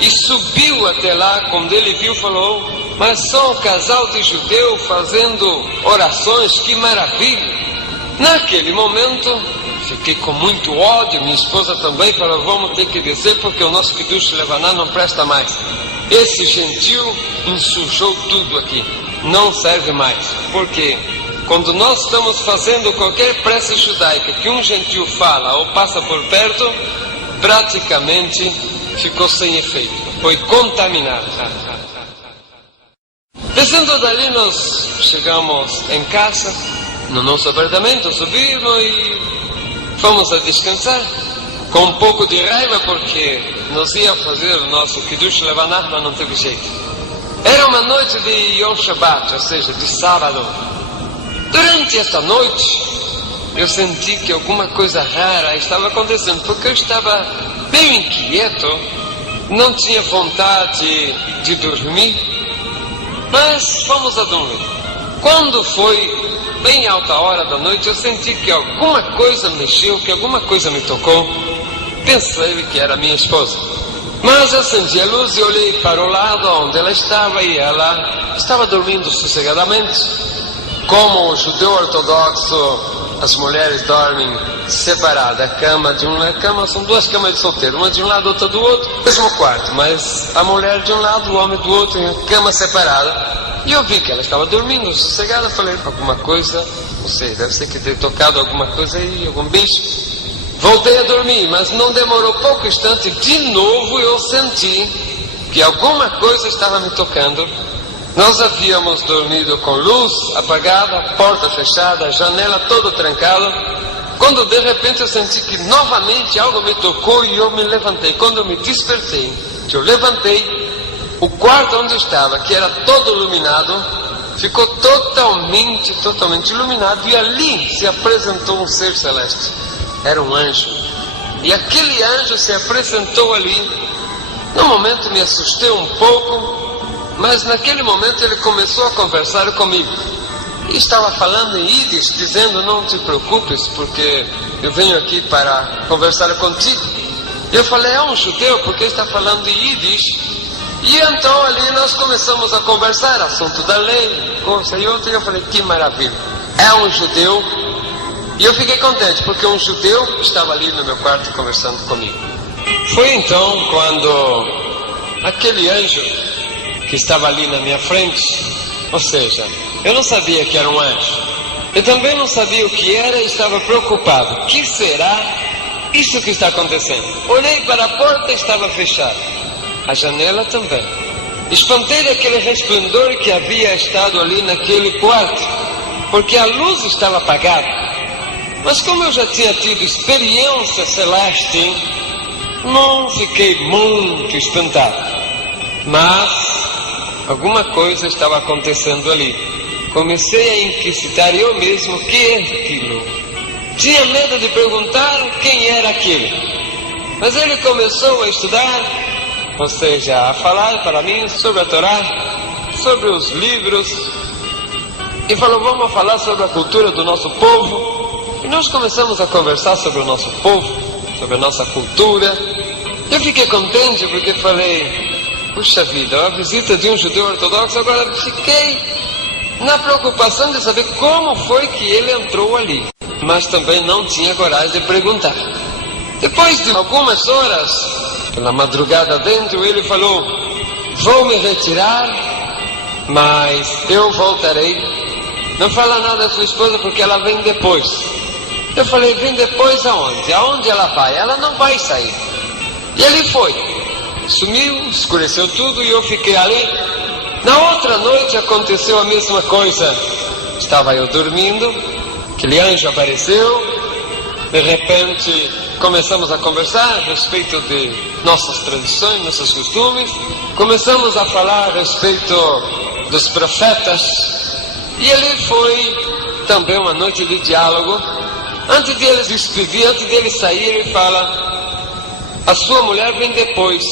e subiu até lá. Quando ele viu, falou: mas são um casal de judeus fazendo orações, que maravilha. Naquele momento fiquei com muito ódio. Minha esposa também falou: vamos ter que descer, porque o nosso Kiddush Levaná não presta mais. Esse gentil ensujou tudo aqui, não serve mais. Porque quando nós estamos fazendo qualquer prece judaica que um gentil fala ou passa por perto, praticamente ficou sem efeito, foi contaminado. Descendo dali, nós chegamos em casa, no nosso apartamento, subimos e fomos a descansar, com um pouco de raiva, porque nós ia fazer o nosso Kiddush Levanah, mas não teve jeito. Era uma noite de Yom Shabbat, ou seja, de sábado. Durante essa noite, eu senti que alguma coisa rara estava acontecendo, porque eu estava meio inquieto, não tinha vontade de dormir, mas fomos a dormir. Quando foi bem alta hora da noite, eu senti que alguma coisa mexeu, que alguma coisa me tocou. Pensei que era minha esposa. Mas acendi a luz e olhei para o lado onde ela estava, e ela estava dormindo sossegadamente. Como o judeu ortodoxo, as mulheres dormem separadas. São duas camas de solteiro, uma de um lado, outra do outro, mesmo quarto, mas a mulher de um lado, o homem do outro, em cama separada. E eu vi que ela estava dormindo sossegada. Falei, alguma coisa, não sei, deve ser que ter tocado alguma coisa aí, algum bicho. Voltei a dormir, mas não demorou pouco instante, de novo eu senti que alguma coisa estava me tocando. Nós havíamos dormido com luz apagada, porta fechada, janela toda trancada, quando de repente eu senti que novamente algo me tocou e eu me levantei. Quando eu me despertei, que eu levantei, o quarto onde eu estava, que era todo iluminado, ficou totalmente iluminado, e ali se apresentou um ser celeste. Era um anjo. E aquele anjo se apresentou ali. No momento me assustei um pouco, mas naquele momento ele começou a conversar comigo. E estava falando em Yiddish, dizendo, não te preocupes, porque eu venho aqui para conversar contigo. E eu falei, é um judeu, porque está falando em Yiddish. E então ali nós começamos a conversar, assunto da lei, coisa e outra, e eu falei, que maravilha. É um judeu. E eu fiquei contente, porque um judeu estava ali no meu quarto conversando comigo. Foi então quando aquele anjo que estava ali na minha frente, ou seja, eu não sabia que era um anjo, eu também não sabia o que era e estava preocupado. O que será isso que está acontecendo? Olhei para a porta e estava fechada, a janela também. Espantei daquele resplendor que havia estado ali naquele quarto, porque a luz estava apagada. Mas como eu já tinha tido experiência celeste, não fiquei muito espantado. Mas alguma coisa estava acontecendo ali. Comecei a inquisitar eu mesmo, o que é aquilo? Tinha medo de perguntar quem era aquele. Mas ele começou a estudar, ou seja, a falar para mim sobre a Torá, sobre os livros, e falou, vamos falar sobre a cultura do nosso povo. E nós começamos a conversar sobre o nosso povo, sobre a nossa cultura. Eu fiquei contente porque falei, puxa vida, a visita de um judeu ortodoxo. Agora fiquei na preocupação de saber como foi que ele entrou ali, mas também não tinha coragem de perguntar. Depois de algumas horas, pela madrugada dentro, ele falou, vou me retirar, mas eu voltarei. Não fala nada da sua esposa porque ela vem depois. Eu falei, vem depois aonde? Aonde ela vai? Ela não vai sair. E ele foi. Sumiu, escureceu tudo e eu fiquei ali. Na outra noite aconteceu a mesma coisa. Estava eu dormindo, aquele anjo apareceu. De repente começamos a conversar a respeito de nossas tradições, nossos costumes. Começamos a falar a respeito dos profetas. E ele foi também uma noite de diálogo. Antes de ele se despedir, antes de ele sair, ele fala, a sua mulher vem depois,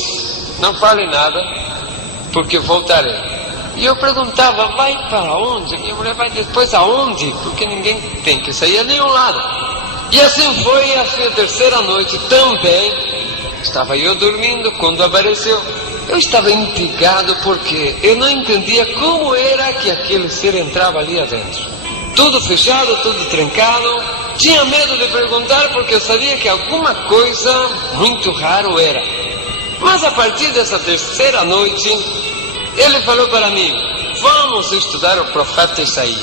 não fale nada, porque voltarei. E eu perguntava, vai para onde? Minha mulher vai depois aonde? Porque ninguém tem que sair a nenhum lado. E assim foi a terceira noite também. Estava eu dormindo quando apareceu. Eu estava intrigado porque eu não entendia como era que aquele ser entrava ali adentro. Tudo fechado, tudo trancado. Tinha medo de perguntar porque eu sabia que alguma coisa muito raro era. Mas a partir dessa terceira noite, ele falou para mim, vamos estudar o profeta Isaías.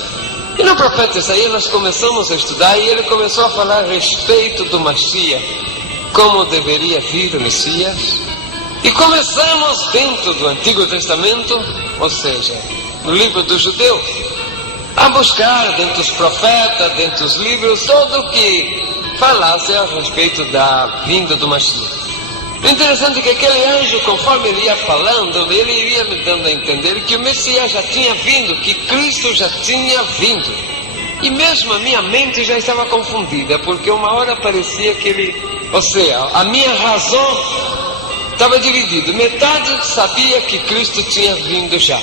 E no profeta Isaías nós começamos a estudar e ele começou a falar a respeito do Mashiach. como deveria vir o Messias. E começamos dentro do Antigo Testamento, ou seja, no livro dos judeus, a buscar dentro dos profetas, dentro dos livros, tudo o que falasse a respeito da vinda do Mashiach. O interessante é que aquele anjo, conforme ele ia falando, ele iria me dando a entender que o Messias já tinha vindo, que Cristo já tinha vindo. E mesmo a minha mente já estava confundida, porque uma hora parecia que ele, ou seja, a minha razão estava dividida. Metade sabia que Cristo tinha vindo já,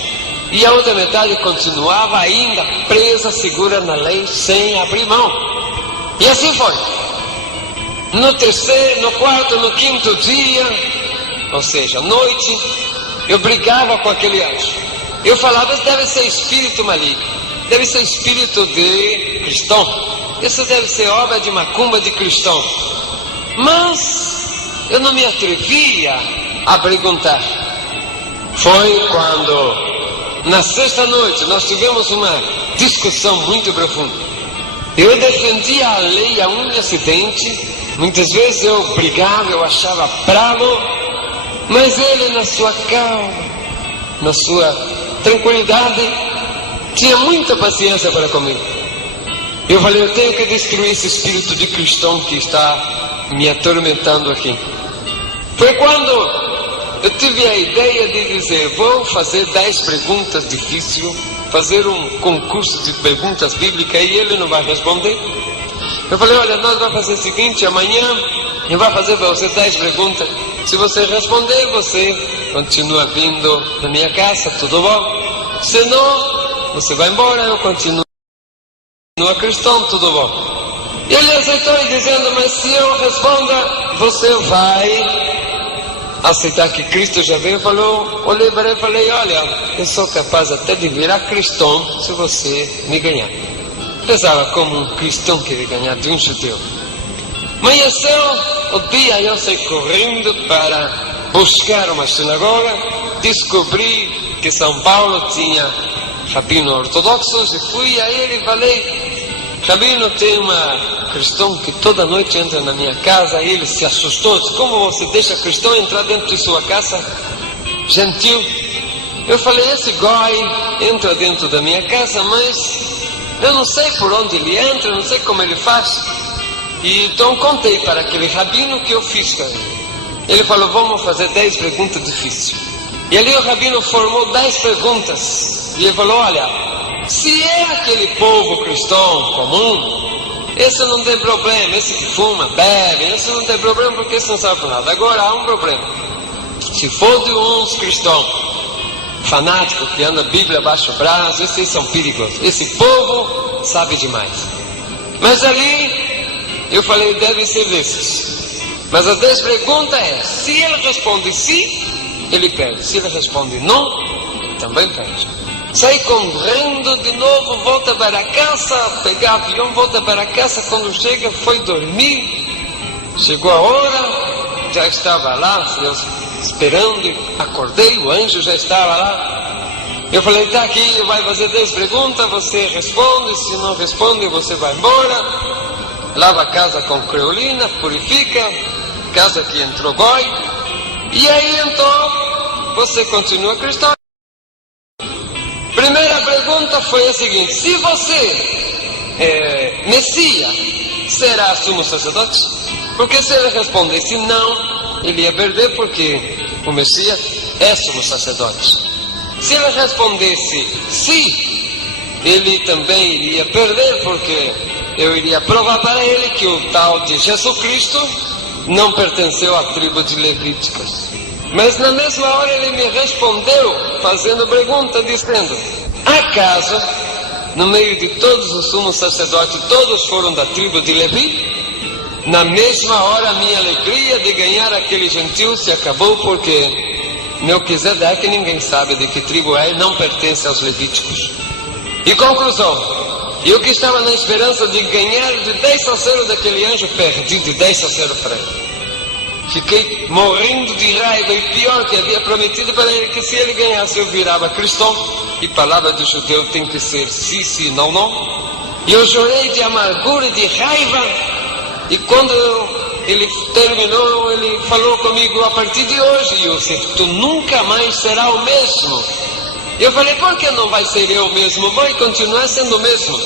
e a outra metade continuava ainda presa, segura na lei, sem abrir mão. E assim foi. No terceiro, no quarto, no quinto dia, ou seja, noite, eu brigava com aquele anjo. Eu falava, isso deve ser espírito maligno, deve ser espírito de cristão, isso deve ser obra de macumba de cristão. Mas eu não me atrevia a perguntar. Foi quando, na sexta noite, nós tivemos uma discussão muito profunda. Eu defendia a lei a unha e dente. Muitas vezes eu brigava, eu achava bravo, mas ele, na sua calma, na sua tranquilidade, tinha muita paciência para comigo. Eu falei, eu tenho que destruir esse espírito de cristão que está me atormentando aqui. Foi quando eu tive a ideia de dizer, vou fazer 10 perguntas difíceis, fazer um concurso de perguntas bíblicas e ele não vai responder. Eu falei, olha, nós vamos fazer o seguinte, amanhã eu vou fazer para você 10 perguntas. Se você responder, você continua vindo na minha casa, tudo bom? Se não, você vai embora, eu continuo cristão, tudo bom? E ele aceitou dizendo, mas se eu responder, você vai aceitar que Cristo já veio? Falou, olhei para ele e falei, olha, eu sou capaz até de virar cristão se você me ganhar. Pensava como um cristão queria ganhar de um judeu. Amanheceu o dia, eu saí correndo para buscar uma sinagoga. Descobri que São Paulo tinha rabinos ortodoxos e fui a ele e falei, rabino, tem uma cristão que toda noite entra na minha casa. E ele se assustou, disse, como você deixa cristão entrar dentro de sua casa? Gentil. Eu falei, esse goi entra dentro da minha casa, mas eu não sei por onde ele entra, não sei como ele faz. E então contei para aquele rabino que eu fiz para ele. Ele falou, vamos fazer 10 perguntas difíceis. E ali o rabino formou 10 perguntas. E ele falou, olha, se é aquele povo cristão comum, esse não tem problema, esse que fuma, bebe, esse não tem problema porque esse não sabe por nada. Agora há um problema. Se for de uns cristãos fanáticos que andam a Bíblia abaixo do braço, esses são perigosos. Esse povo sabe demais. Mas ali eu falei, deve ser desses. Mas as 10 perguntas é, se ele responde sim, ele perde. Se ele responde não, ele também perde. Sai correndo de novo, volta para casa, pegar avião, volta para casa. Quando chega, foi dormir. Chegou a hora, já estava lá, eu esperando, acordei, o anjo já estava lá. Eu falei, está aqui, vai fazer 10 perguntas, você responde, se não responde, você vai embora. Lava a casa com creolina, purifica, casa que entrou goi. E aí então, você continua cristão. Primeira pergunta foi a seguinte, se você é Messias, será sumo sacerdote? Porque se ele respondesse não, ele ia perder, porque o Messias é sumo sacerdote. Se ele respondesse sim, ele também iria perder, porque eu iria provar para ele que o tal de Jesus Cristo não pertenceu à tribo de Levíticos. Mas na mesma hora ele me respondeu, fazendo pergunta, dizendo, acaso, no meio de todos os sumos sacerdotes, todos foram da tribo de Levi? Na mesma hora a minha alegria de ganhar aquele gentil se acabou, porque Melquisedeque ninguém sabe de que tribo é e não pertence aos levíticos. E conclusão, eu que estava na esperança de ganhar de 10-0 daquele anjo, perdi de 10-0 para ele. Fiquei morrendo de raiva, e pior, que havia prometido para ele que se ele ganhasse eu virava cristão, e palavra do judeu tem que ser sim, sim, não, não. E eu chorei de amargura e de raiva. E quando eu ele terminou, ele falou comigo: a partir de hoje, Yosef, tu nunca mais será o mesmo. Eu falei: por que não vai ser eu mesmo? Vai continuar sendo o mesmo.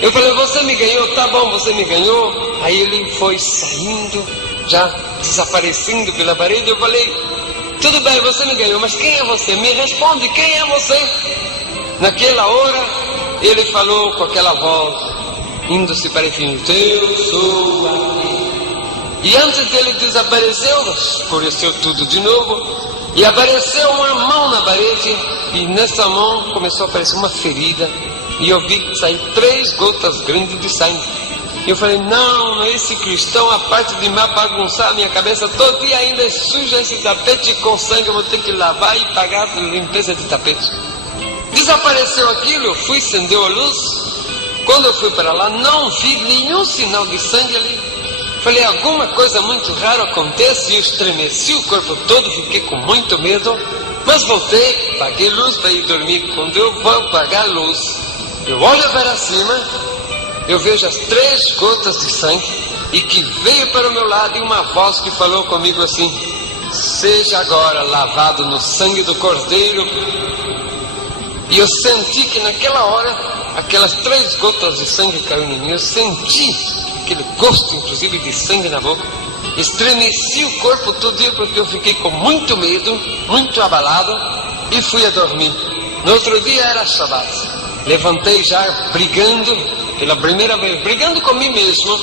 Eu falei: você me ganhou, tá bom, você me ganhou. Aí ele foi saindo, já desaparecendo pela parede. Eu falei: tudo bem, você me ganhou, mas quem é você? Me responde, quem é você? Naquela hora, ele falou com aquela voz, indo-se para infinito: eu sou aqui. E antes dele desapareceu, escureceu tudo de novo, e apareceu uma mão na parede, e nessa mão começou a aparecer uma ferida, e eu vi sair 3 gotas grandes de sangue. E eu falei: não, esse cristão, a parte de me bagunçar a minha cabeça, todo dia ainda suja esse tapete com sangue, eu vou ter que lavar e pagar a limpeza de tapete. Desapareceu aquilo, eu fui, acendeu a luz. Quando eu fui para lá, não vi nenhum sinal de sangue ali. Falei: alguma coisa muito rara acontece, e eu estremeci o corpo todo, fiquei com muito medo. Mas voltei, paguei luz para ir dormir. Quando eu vou apagar a luz, eu olho para cima, eu vejo as 3 gotas de sangue, e que veio para o meu lado, e uma voz que falou comigo assim: seja agora lavado no sangue do Cordeiro. E eu senti que naquela hora, aquelas 3 gotas de sangue caíram em mim. Eu senti aquele gosto, inclusive, de sangue na boca. Estremeci o corpo todo dia, porque eu fiquei com muito medo, muito abalado, e fui a dormir. No outro dia era Shabbat. Levantei já brigando, pela primeira vez, brigando com mim mesmo.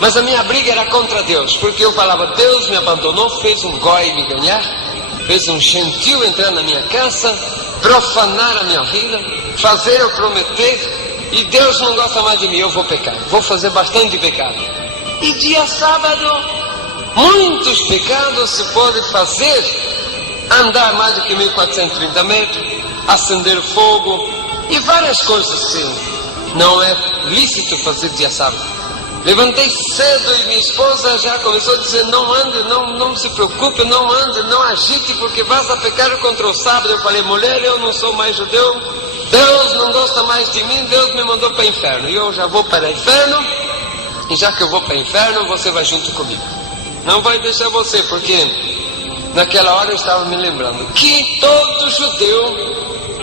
Mas a minha briga era contra Deus, porque eu falava: Deus me abandonou, fez um goi me ganhar, fez um gentil entrar na minha casa, profanar a minha vida, fazer eu prometer, e Deus não gosta mais de mim, eu vou pecar, vou fazer bastante pecado. E dia sábado, muitos pecados se podem fazer: andar mais do que 1430 metros, acender fogo e várias coisas assim. Não é lícito fazer dia sábado. Levantei cedo e minha esposa já começou a dizer: não ande, não se preocupe, não ande, não agite, porque vas a pecar contra o sábado. Eu falei: mulher, eu não sou mais judeu, Deus não gosta mais de mim, Deus me mandou para o inferno, e eu já vou para o inferno, e já que eu vou para o inferno, você vai junto comigo. Não vai deixar você, porque naquela hora eu estava me lembrando que todo judeu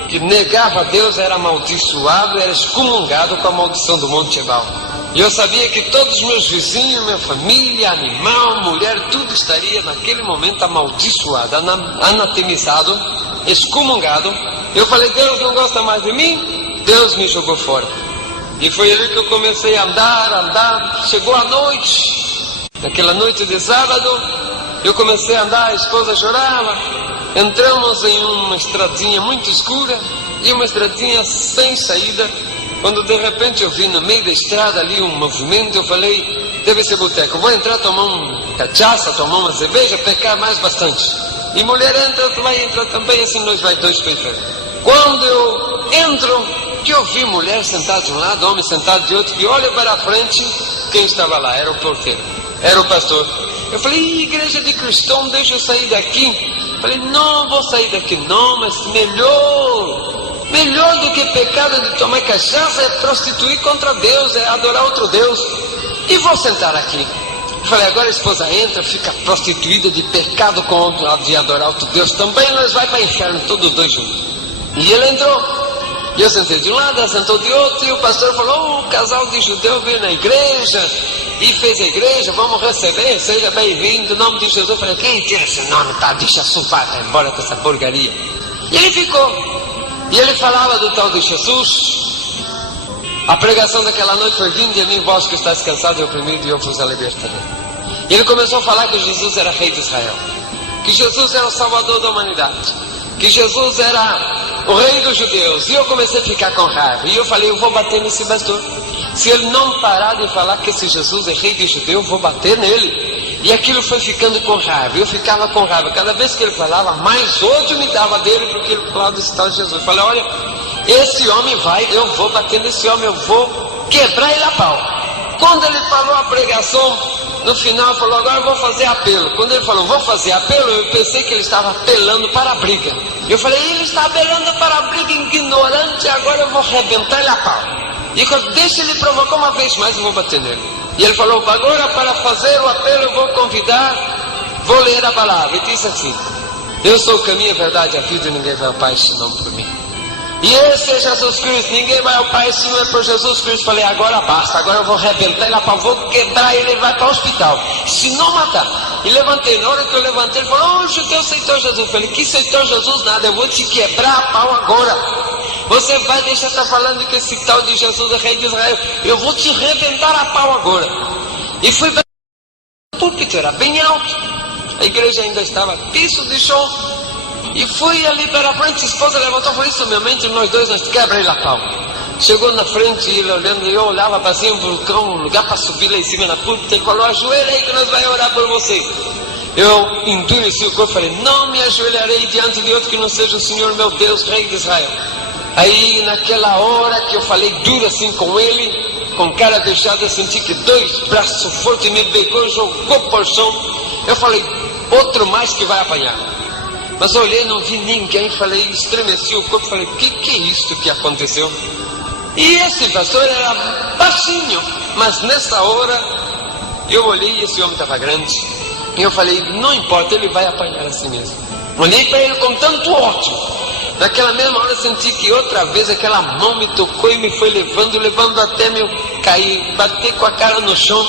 que negava a Deus era amaldiçoado, era excomungado com a maldição do Monte Ebal. E eu sabia que todos os meus vizinhos, minha família, animal, mulher, tudo estaria naquele momento amaldiçoado, anatemizado, excomungado. Eu falei: Deus não gosta mais de mim, Deus me jogou fora. E foi ali que eu comecei a andar. Chegou a noite, naquela noite de sábado, eu comecei a andar, a esposa chorava. Entramos em uma estradinha muito escura, e uma estradinha sem saída. Quando de repente eu vi no meio da estrada ali um movimento, eu falei: deve ser boteco, vou entrar, tomar uma cachaça, tomar uma cerveja, pecar mais bastante. E mulher entra, tu vai entrar também, assim nós vai dois para o inferno. Quando eu entro, que eu vi mulher sentada de um lado, homem sentado de outro, que olha para a frente, quem estava lá? Era o porteiro, era o pastor. Eu falei: igreja de cristão, deixa eu sair daqui. Falei: não vou sair daqui não, mas melhor do que pecado de tomar cachaça é prostituir contra Deus, é adorar outro Deus. E vou sentar aqui. Falei: agora a esposa entra, fica prostituída de pecado de adorar outro Deus, também nós vai para o inferno, todos dois juntos. E ele entrou. E eu sentei de um lado, ela sentou de outro, e o pastor falou: o casal de judeu veio na igreja e fez a igreja, vamos receber, seja bem-vindo, em nome de Jesus. Eu falei: quem tira esse nome, tá? Deixa vai embora com essa porcaria. E ele ficou. E ele falava do tal de Jesus. A pregação daquela noite foi: vinde a mim, vós que estáis cansados e oprimidos, e eu vos libertarei. E ele começou a falar que Jesus era rei de Israel, que Jesus era o salvador da humanidade, que Jesus era o rei dos judeus. E eu comecei a ficar com raiva. E eu falei: eu vou bater nesse pastor. Se ele não parar de falar que esse Jesus é rei de judeu, eu vou bater nele. E aquilo foi ficando com raiva. Eu ficava com raiva. Cada vez que ele falava, mais ódio me dava dele, porque ele falava desse tal de Jesus. Eu falei: olha, esse homem vai, eu vou bater nesse homem, eu vou quebrar ele a pau. Quando ele falou a pregação, no final ele falou: agora eu vou fazer apelo. Quando ele falou: vou fazer apelo, eu pensei que ele estava apelando para a briga. Eu falei: ele está apelando para a briga, ignorante, agora eu vou arrebentar ele a pau. E deixa ele provocar uma vez mais, eu vou bater nele. E ele falou: agora, para fazer o apelo, eu vou ler a palavra. E disse assim: eu sou o caminho, a verdade e a vida, e ninguém vai ao Pai senão por mim. E esse é Jesus Cristo, ninguém vai ao Pai se não é por Jesus Cristo. Falei: agora basta, agora eu vou arrebentar ele, vou quebrar ele, vai para o hospital, se não matar. E levantei, na hora que eu levantei, ele falou: o judeu aceitou Jesus. Falei: que aceitou Jesus nada, eu vou te quebrar a pau agora. Você vai deixar de estar falando que esse tal de Jesus é rei de Israel, eu vou te arrebentar a pau agora. E fui para o púlpito, era bem alto, a igreja ainda estava piso de chão. E fui ali para a frente, a esposa levantou e falou: isso, minha mente, nós dois, nós quebra ele a pau. Chegou na frente, ele olhando, eu olhava para cima, um lugar para subir lá em cima na púlpita. Ele falou: ajoelha aí que nós vamos orar por você. Eu endureci o corpo e falei: não me ajoelharei diante de outro que não seja o Senhor meu Deus, Rei de Israel. Aí naquela hora que eu falei duro assim com ele, com cara fechada, eu senti que dois braços fortes me pegou, jogou por chão. Eu falei: outro mais que vai apanhar. Mas eu olhei, não vi ninguém, falei, estremeci o corpo, falei: que é isso que aconteceu? E esse pastor era baixinho, mas nessa hora eu olhei e esse homem estava grande. E eu falei: não importa, ele vai apanhar assim mesmo. Olhei para ele com tanto ódio. Naquela mesma hora eu senti que outra vez aquela mão me tocou e me foi levando até me cair, bater com a cara no chão.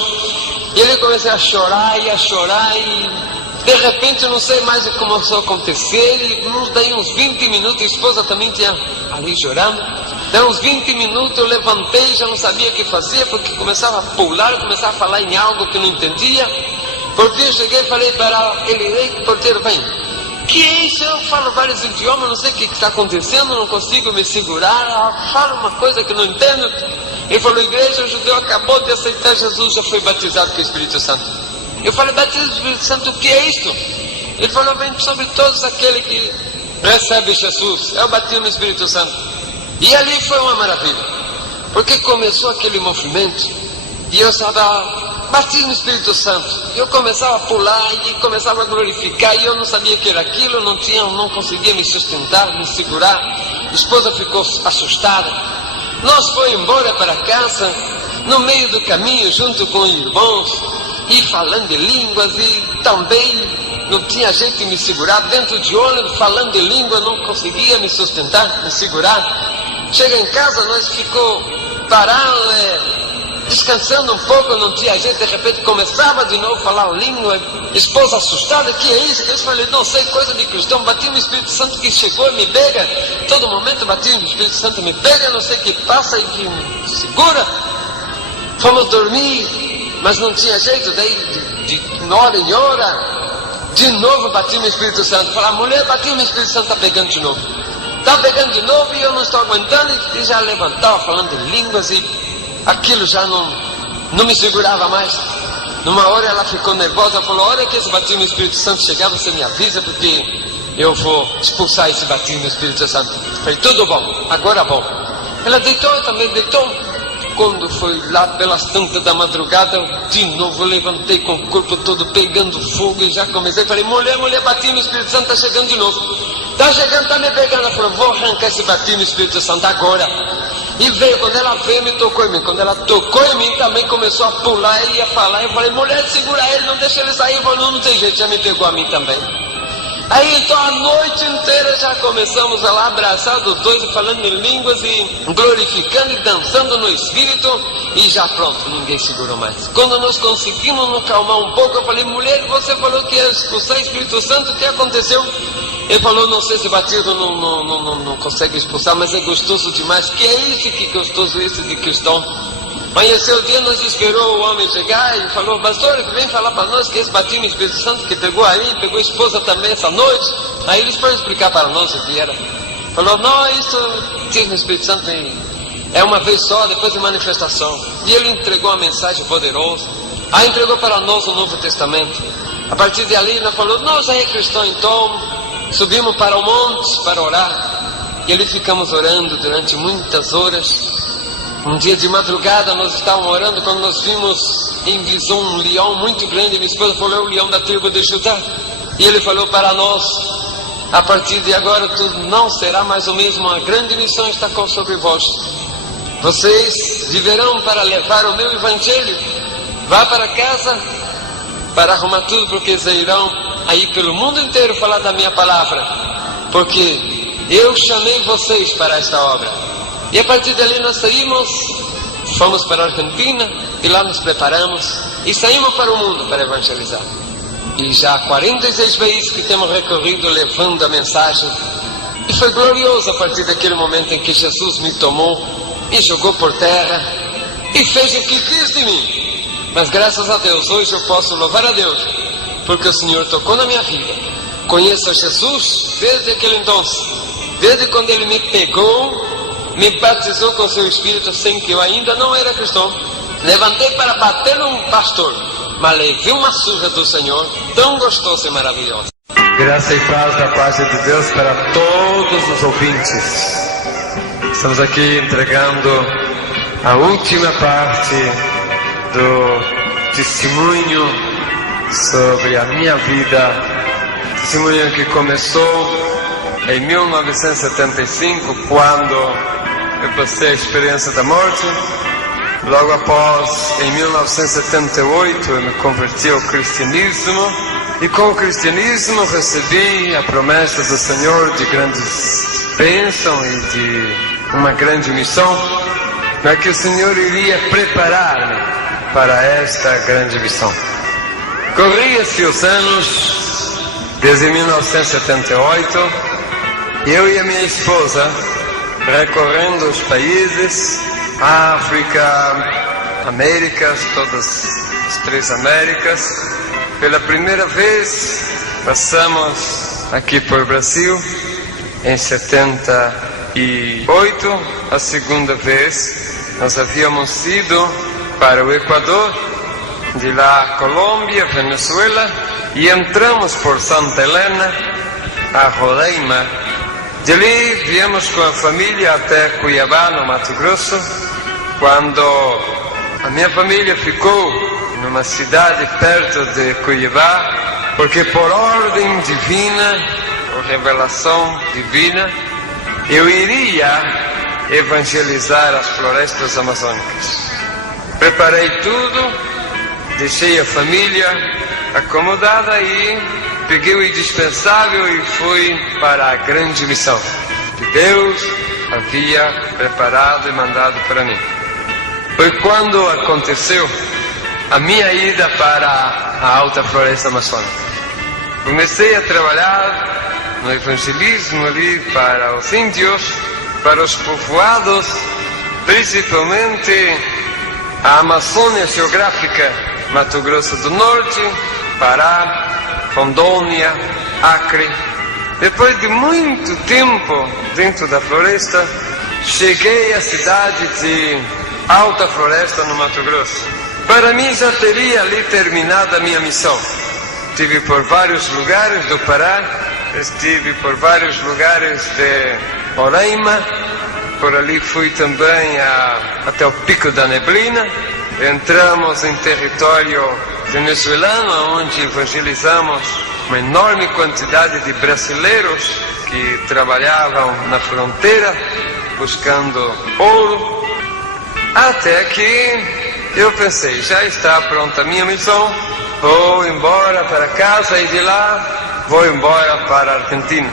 E ele começou a chorar e de repente eu não sei mais o que começou a acontecer. E daí uns 20 minutos, a esposa também tinha ali chorando. Daí uns 20 minutos eu levantei, já não sabia o que fazer, porque começava a pular, começava a falar em algo que não entendia. Por fim eu cheguei e falei para ele: ei, porteiro, vem. Que é isso? Eu falo vários idiomas, não sei o que está acontecendo, não consigo me segurar, falo uma coisa que não entendo. Ele falou: igreja, o judeu acabou de aceitar Jesus, já foi batizado com o Espírito Santo. Eu falei: batismo do Espírito Santo, o que é isto? Ele falou: vem sobre todos aqueles que recebem Jesus, é o batismo do Espírito Santo. E ali foi uma maravilha, porque começou aquele movimento, e eu estava batismo do Espírito Santo. Eu começava a pular e começava a glorificar, e eu não sabia o que era aquilo, não conseguia me sustentar, me segurar. A esposa ficou assustada. Nós fomos embora para casa, no meio do caminho, junto com os irmãos, e falando de línguas, e também não tinha jeito de me segurar. Dentro de ônibus, falando de língua, não conseguia me sustentar, me segurar. Chega em casa, nós ficou parado, descansando um pouco, não tinha jeito. De repente começava de novo a falar língua. Esposa assustada: que é isso? Eu falei: não sei, coisa de cristão. Batismo do Espírito Santo que chegou e me pega. Todo momento batismo do Espírito Santo me pega, não sei o que passa e que me segura. Fomos dormir, mas não tinha jeito. Daí de hora em hora, de novo batismo do Espírito Santo. Falar: mulher, batismo do Espírito Santo está pegando de novo. Está pegando de novo, e eu não estou aguentando. E já levantava falando de línguas, e aquilo já não me segurava mais. Numa hora ela ficou nervosa, falou: a hora que esse batismo do Espírito Santo chegar, você me avisa, porque eu vou expulsar esse batismo do Espírito Santo. Falei: tudo bom, agora bom. Ela deitou, eu também deitou. Quando foi lá pelas tantas da madrugada, de novo eu levantei com o corpo todo pegando fogo, e já comecei, falei: mulher, batismo do Espírito Santo está chegando de novo. Está chegando, está me pegando. Ela falou: vou arrancar esse batismo do Espírito Santo agora. E veio, quando ela veio, me tocou em mim. Quando ela tocou em mim, também começou a pular e a falar. Eu falei: mulher, segura ele, não deixa ele sair. Eu falei: não tem jeito, já me pegou a mim também. Aí então a noite inteira já começamos a lá abraçados os dois, falando em línguas e glorificando e dançando no Espírito. E já pronto, ninguém segurou mais. Quando nós conseguimos nos calmar um pouco, eu falei: mulher, você falou que ia expulsar o Espírito Santo, o que aconteceu? Ele falou: não sei se batismo não consegue expulsar, mas é gostoso demais. Que é isso, que gostoso esse de cristão. Amanheceu o dia, nós esperou o homem chegar e falou: pastor, vem falar para nós que esse batismo do Espírito Santo que pegou aí, pegou a esposa também essa noite. Aí eles foram explicar para nós o que era. Falou: não, isso batismo do Espírito Santo é uma vez só, depois de manifestação. E ele entregou uma mensagem poderosa. Aí entregou para nós o Novo Testamento. A partir de ali, nós falou: nós aí cristãos, então subimos para o monte para orar. E ali ficamos orando durante muitas horas. Um dia de madrugada nós estávamos orando, quando nós vimos em visão um leão muito grande. Minha esposa falou: é o leão da tribo de Judá. E ele falou para nós: a partir de agora tudo não será mais o mesmo, uma grande missão está sobre vós. Vocês viverão para levar o meu evangelho vá para casa para arrumar tudo, porque eles irão aí pelo mundo inteiro falar da minha palavra, porque eu chamei vocês para esta obra. E a partir dali nós saímos, fomos para a Argentina e lá nos preparamos e saímos para o mundo para evangelizar. E já há 46 vezes que temos recorrido levando a mensagem. E foi glorioso a partir daquele momento em que Jesus me tomou, me jogou por terra e fez o que quis de mim. Mas graças a Deus, hoje eu posso louvar a Deus, porque o Senhor tocou na minha vida. Conheço a Jesus desde aquele então, desde quando Ele me pegou, me batizou com seu Espírito, sem que eu ainda não era cristão. Levantei para bater num pastor, mas levei uma surra do Senhor, tão gostosa e maravilhosa. Graça e paz da parte de Deus para todos os ouvintes. Estamos aqui entregando a última parte do testemunho sobre a minha vida. Testemunho que começou em 1975, quando eu passei a experiência da morte. Logo após, em 1978, eu me converti ao cristianismo. E com o cristianismo recebi a promessa do Senhor de grandes bênçãos e de uma grande missão, é que o Senhor iria preparar-me para esta grande missão. Corria-se os anos, desde 1978, eu e a minha esposa recorrendo os países, África, Américas, todas as 3 Américas. Pela primeira vez passamos aqui por Brasil em 78. A segunda vez nós havíamos ido para o Equador, de lá Colômbia, Venezuela, e entramos por Santa Helena a Roraima. De ali viemos com a família até Cuiabá, no Mato Grosso. Quando a minha família ficou numa cidade perto de Cuiabá, porque por ordem divina, por revelação divina, eu iria evangelizar as florestas amazônicas. Preparei tudo, deixei a família acomodada e peguei o indispensável e fui para a grande missão que Deus havia preparado e mandado para mim. Foi quando aconteceu a minha ida para a Alta Floresta Amazônica. Comecei a trabalhar no evangelismo ali para os índios, para os povoados, principalmente a Amazônia geográfica, Mato Grosso do Norte, Pará, Rondônia, Acre. Depois de muito tempo dentro da floresta, cheguei à cidade de Alta Floresta, no Mato Grosso. Para mim já teria ali terminado a minha missão. Estive por vários lugares do Pará, estive por vários lugares de Roraima, por ali fui também até o Pico da Neblina. Entramos em território venezuelano, onde evangelizamos uma enorme quantidade de brasileiros que trabalhavam na fronteira buscando ouro. Até que eu pensei, já está pronta a minha missão, vou embora para casa e de lá vou embora para a Argentina.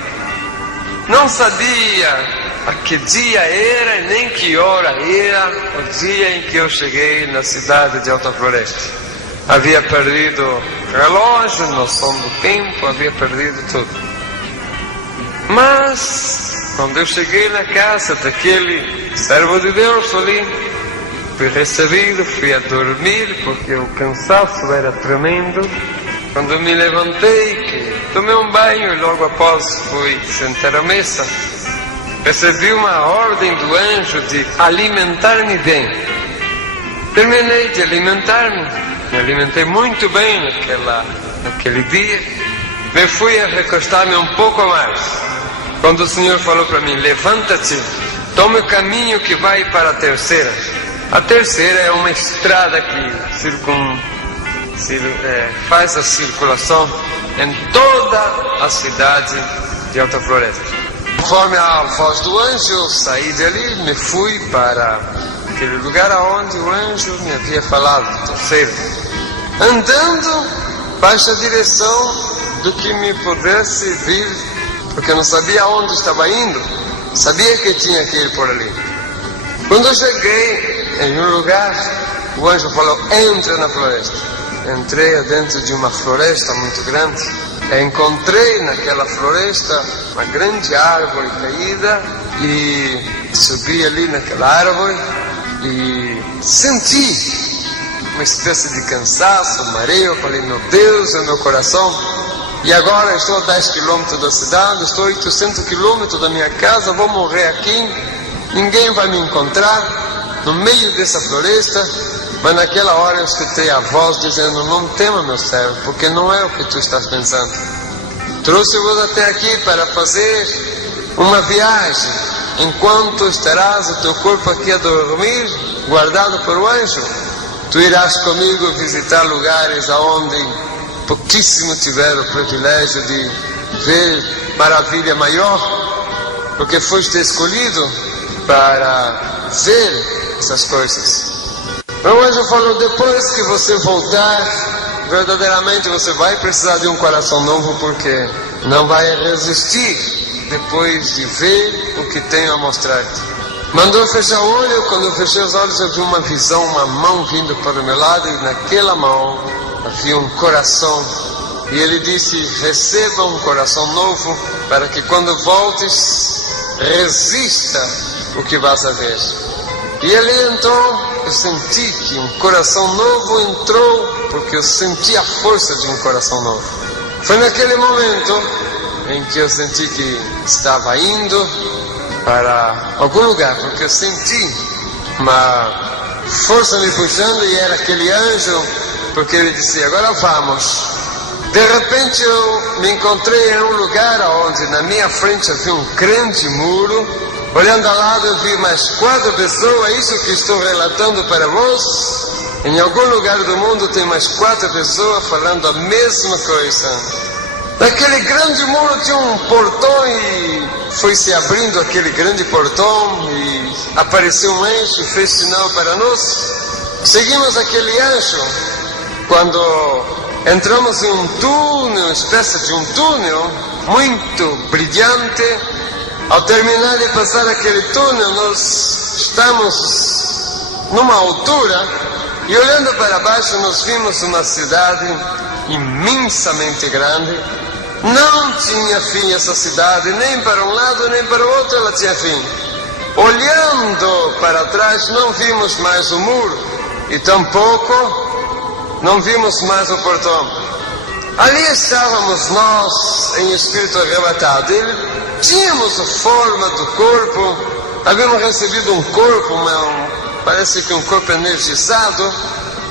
Não sabia a que dia era e nem que hora era o dia em que eu cheguei na cidade de Alta Floresta. Havia perdido o relógio, noção do tempo, havia perdido tudo. Mas, quando eu cheguei na casa daquele servo de Deus ali, fui recebido, fui a dormir, porque o cansaço era tremendo. Quando me levantei, tomei um banho e logo após fui sentar à mesa, recebi uma ordem do anjo de alimentar-me bem. Terminei de alimentar-me, me alimentei muito bem naquele dia. Me fui a recostar-me um pouco mais, quando o Senhor falou para mim, levanta-te, tome o caminho que vai para a terceira. A terceira é uma estrada que faz a circulação em toda a cidade de Alta Floresta. Conforme a voz do anjo, saí dali, me fui para naquele lugar aonde o anjo me havia falado, terceiro. Andando para a direção do que me pudesse vir, porque eu não sabia aonde estava indo, sabia que tinha que ir por ali. Quando eu cheguei em um lugar, o anjo falou, entra na floresta. Entrei dentro de uma floresta muito grande, encontrei naquela floresta uma grande árvore caída e subi ali naquela árvore e senti uma espécie de cansaço, mareo. Falei, meu Deus, é meu coração. E agora estou a 10 quilômetros da cidade, estou a 800 quilômetros da minha casa, vou morrer aqui, ninguém vai me encontrar no meio dessa floresta. Mas naquela hora eu escutei a voz dizendo, não tema, meu servo, porque não é o que tu estás pensando. Trouxe-vos até aqui para fazer uma viagem, enquanto estarás o teu corpo aqui a dormir, guardado por o anjo. Tu irás comigo visitar lugares aonde pouquíssimo tiveram o privilégio de ver maravilha maior, porque foste escolhido para ver essas coisas. O anjo falou, depois que você voltar, verdadeiramente você vai precisar de um coração novo, porque não vai resistir depois de ver o que tenho a mostrar-te. Mandou fechar o olho. Quando eu fechei os olhos, eu vi uma visão, uma mão vindo para o meu lado, e naquela mão havia um coração. E ele disse, receba um coração novo, para que quando voltes, resista o que vas a ver. E ele entrou. Eu senti que um coração novo entrou, porque eu senti a força de um coração novo. Foi naquele momento em que eu senti que estava indo para algum lugar, porque eu senti uma força me puxando, e era aquele anjo, porque ele disse, agora vamos. De repente eu me encontrei em um lugar onde na minha frente havia um grande muro. Olhando ao lado, eu vi mais 4 pessoas, isso que estou relatando para vós. Em algum lugar do mundo tem mais 4 pessoas falando a mesma coisa. Naquele grande muro tinha um portão, e foi se abrindo aquele grande portão, e apareceu um anjo, fez sinal para nós. Seguimos aquele anjo. Quando entramos em um túnel, uma espécie de um túnel, muito brilhante. Ao terminar de passar aquele túnel, nós estamos numa altura, e olhando para baixo nós vimos uma cidade imensamente grande. Não tinha fim essa cidade, nem para um lado nem para o outro ela tinha fim. Olhando para trás não vimos mais o muro, e tampouco não vimos mais o portão. Ali estávamos nós em espírito arrebatado. Tínhamos a forma do corpo, havíamos recebido um corpo, parece que um corpo energizado,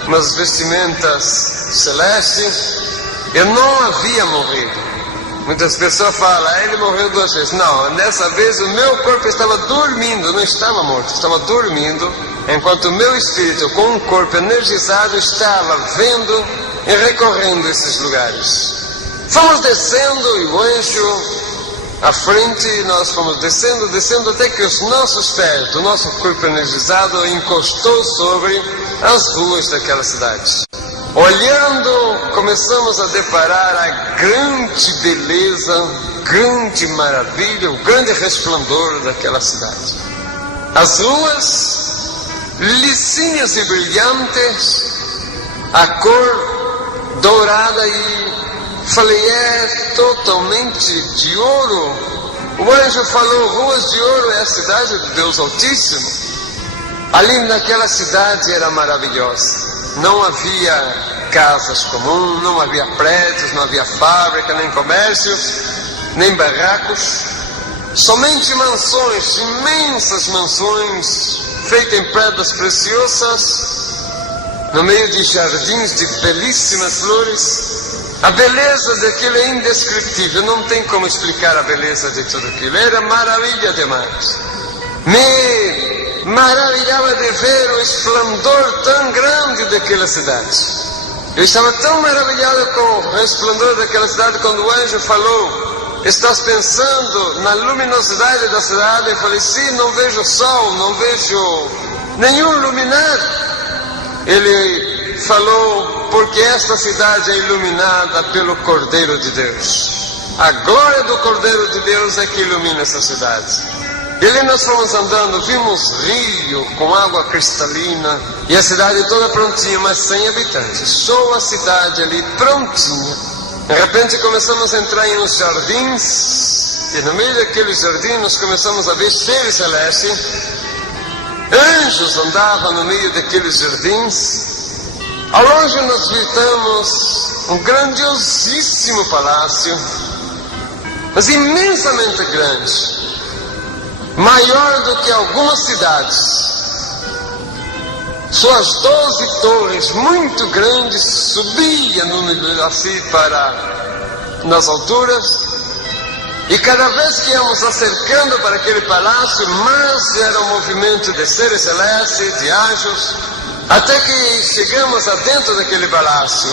umas vestimentas celestes. Eu não havia morrido. Muitas pessoas falam, ele morreu 2 vezes. Não, dessa vez o meu corpo estava dormindo, não estava morto, estava dormindo, enquanto o meu espírito, com um corpo energizado, estava vendo e recorrendo esses lugares. Fomos descendo, e o anjo à frente, nós fomos descendo, até que os nossos pés, do nosso corpo energizado, encostou sobre as ruas daquela cidade. Olhando, começamos a deparar a grande beleza, grande maravilha, o grande resplandor daquela cidade. As ruas, lisinhas e brilhantes, a cor dourada, e falei, é totalmente de ouro. O anjo falou, ruas de ouro é a cidade de Deus Altíssimo. Ali naquela cidade era maravilhosa. Não havia casas comuns, não havia prédios, não havia fábrica, nem comércios, nem barracos. Somente mansões, imensas mansões, feitas em pedras preciosas, no meio de jardins de belíssimas flores. A beleza daquilo é indescritível, não tem como explicar a beleza de tudo aquilo. Era maravilha demais. Me maravilhava de ver o esplendor tão grande daquela cidade. Eu estava tão maravilhado com o esplendor daquela cidade, quando o anjo falou, estás pensando na luminosidade da cidade? Eu falei, sim, não vejo sol, não vejo nenhum luminar. Ele falou, porque esta cidade é iluminada pelo Cordeiro de Deus. A glória do Cordeiro de Deus é que ilumina essa cidade. E ali nós fomos andando, vimos rio com água cristalina e a cidade toda prontinha, mas sem habitantes. Só a cidade ali prontinha. De repente começamos a entrar em uns jardins e no meio daqueles jardins nós começamos a ver seres celestes. Anjos andavam no meio daqueles jardins. Ao longe nós visitamos um grandiosíssimo palácio, mas imensamente grande, maior do que algumas cidades. Suas 12 torres muito grandes subiam assim nas alturas, e cada vez que íamos acercando para aquele palácio, mais era um movimento de seres celestes, de anjos, até que chegamos adentro daquele palácio.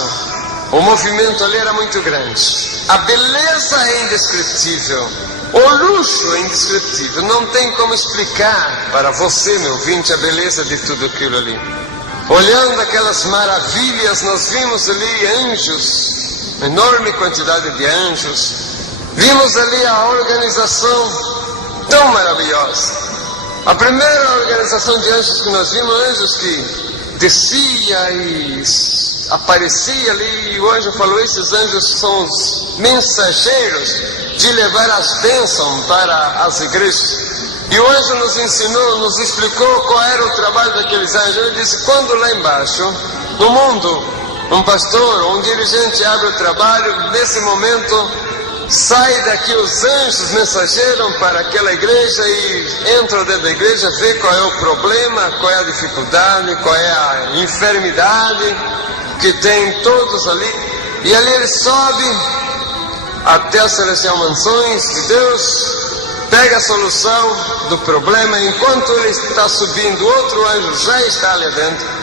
O movimento ali era muito grande. A beleza é indescritível. O luxo é indescritível. Não tem como explicar para você, meu ouvinte, a beleza de tudo aquilo ali. Olhando aquelas maravilhas, nós vimos ali anjos, uma enorme quantidade de anjos. Vimos ali a organização tão maravilhosa. A primeira organização de anjos que nós vimos, anjos que descia e aparecia ali, e o anjo falou, esses anjos são os mensageiros de levar as bênçãos para as igrejas. E o anjo nos ensinou, nos explicou qual era o trabalho daqueles anjos. Ele disse, quando lá embaixo, no mundo, um pastor ou um dirigente abre o trabalho, nesse momento sai daqui os anjos mensageiros para aquela igreja e entram dentro da igreja, vê qual é o problema, qual é a dificuldade, qual é a enfermidade que tem todos ali, e ali ele sobe até as celestiais mansões de Deus, pega a solução do problema. Enquanto ele está subindo, outro anjo já está ali dentro.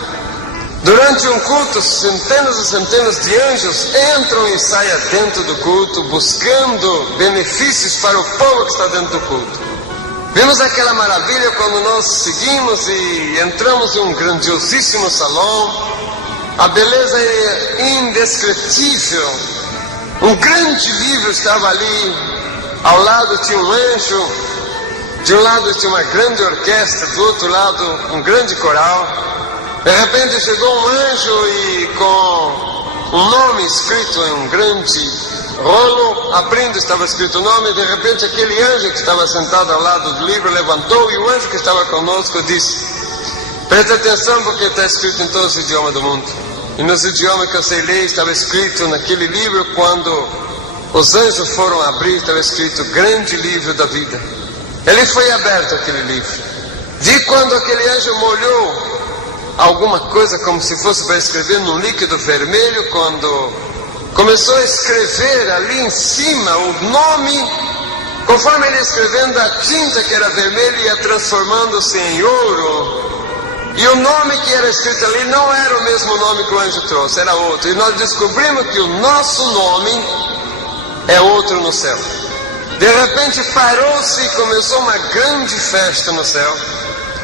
Durante um culto, centenas e centenas de anjos entram e saem dentro do culto, buscando benefícios para o povo que está dentro do culto. Vimos aquela maravilha quando nós seguimos e entramos em um grandiosíssimo salão. A beleza é indescritível. Um grande livro estava ali, ao lado tinha um anjo, de um lado tinha uma grande orquestra, do outro lado um grande coral. De repente chegou um anjo e com um nome escrito em um grande rolo, abrindo estava escrito o nome. De repente aquele anjo que estava sentado ao lado do livro levantou, e o anjo que estava conosco disse, preste atenção porque está escrito em todos os idiomas do mundo. E nos idiomas que eu sei ler estava escrito naquele livro, quando os anjos foram abrir, estava escrito grande livro da vida. Ele foi aberto aquele livro. Vi quando aquele anjo molhou alguma coisa como se fosse para escrever num líquido vermelho, quando começou a escrever ali em cima o nome, conforme ele ia escrevendo, a tinta que era vermelha ia transformando-se em ouro, e o nome que era escrito ali não era o mesmo nome que o anjo trouxe, era outro. E nós descobrimos que o nosso nome é outro no céu. De repente parou-se e começou uma grande festa no céu.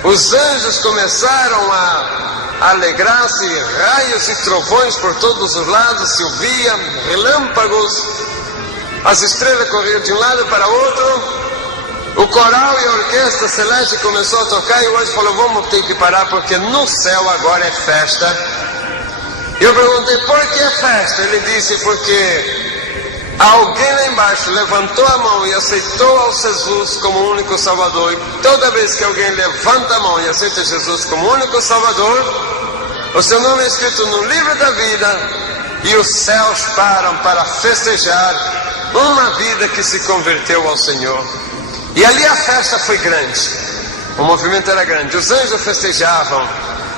Os anjos começaram a alegrar-se, raios e trovões por todos os lados se ouvia, relâmpagos, as estrelas corriam de um lado para outro. O coral e a orquestra celeste começou a tocar, e o anjo falou, vamos ter que parar porque no céu agora é festa. Eu perguntei, por que é festa? Ele disse, porque alguém lá embaixo levantou a mão e aceitou ao Jesus como o único Salvador. E toda vez que alguém levanta a mão e aceita Jesus como o único Salvador, o seu nome é escrito no livro da vida, e os céus param para festejar uma vida que se converteu ao Senhor. E ali a festa foi grande, o movimento era grande, os anjos festejavam,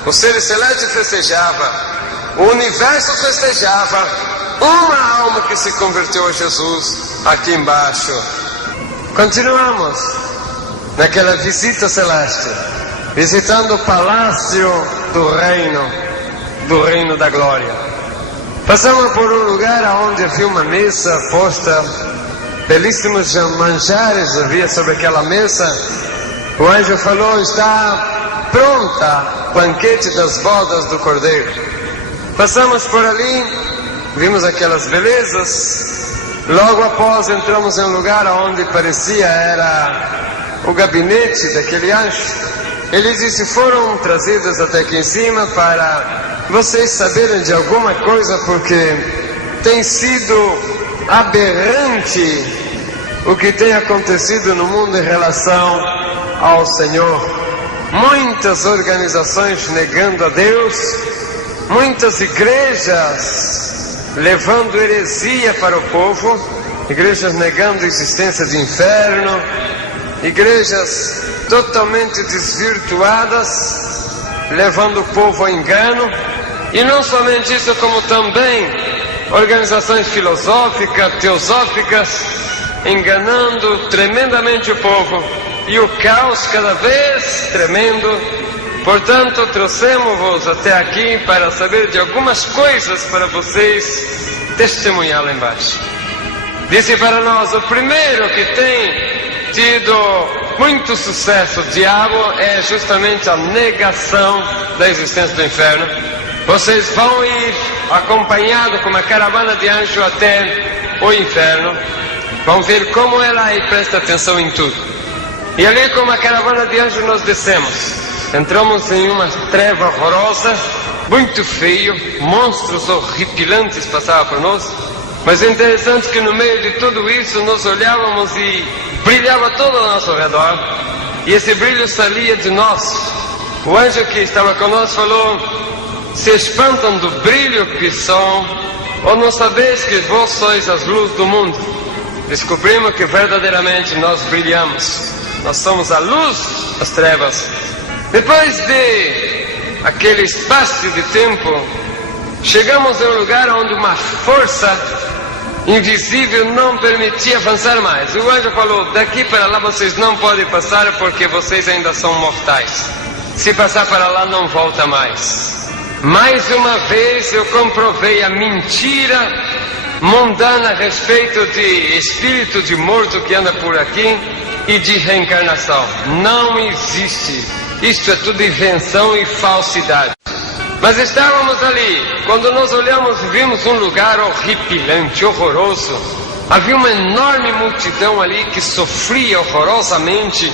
os seres celestes festejavam, o universo festejava, uma alma que se converteu a Jesus aqui embaixo. Continuamos naquela visita celeste, visitando o palácio do reino da glória. Passamos por um lugar onde havia uma mesa posta, belíssimos manjares havia sobre aquela mesa. O anjo falou, está pronta, banquete das bodas do Cordeiro. Passamos por ali, vimos aquelas belezas. Logo após entramos em um lugar onde parecia era o gabinete daquele anjo. Ele disse: foram trazidos até aqui em cima para vocês saberem de alguma coisa, porque tem sido aberrante o que tem acontecido no mundo em relação ao Senhor. Muitas organizações negando a Deus, muitas igrejas levando heresia para o povo, igrejas negando a existência de inferno, igrejas totalmente desvirtuadas, levando o povo ao engano. E não somente isso, como também organizações filosóficas, teosóficas, enganando tremendamente o povo, e o caos cada vez tremendo. Portanto, trouxemos-vos até aqui para saber de algumas coisas para vocês testemunhar lá embaixo. Disse para nós: o primeiro que tem tido muito sucesso, o diabo, é justamente a negação da existência do inferno. Vocês vão ir acompanhado com uma caravana de anjos até o inferno, vão ver como é lá e presta atenção em tudo. E ali, com uma caravana de anjos, nós descemos. Entramos em uma treva horrorosa, muito feio, monstros horripilantes passavam por nós. Mas é interessante que no meio de tudo isso nós olhávamos e brilhava todo ao nosso redor, e esse brilho saía de nós. O anjo que estava conosco falou: se espantam do brilho que são, ou não sabeis que vós sois as luzes do mundo? Descobrimos que verdadeiramente nós brilhamos, nós somos a luz das trevas. Depois de aquele espaço de tempo, chegamos a um lugar onde uma força invisível não permitia avançar mais. O anjo falou: daqui para lá vocês não podem passar, porque vocês ainda são mortais. Se passar para lá, não volta mais. Mais uma vez eu comprovei a mentira mundana a respeito de espírito de morto que anda por aqui e de reencarnação. Não existe. Isto é tudo invenção e falsidade. Mas estávamos ali, quando nós olhamos e vimos um lugar horripilante, horroroso. Havia uma enorme multidão ali que sofria horrorosamente.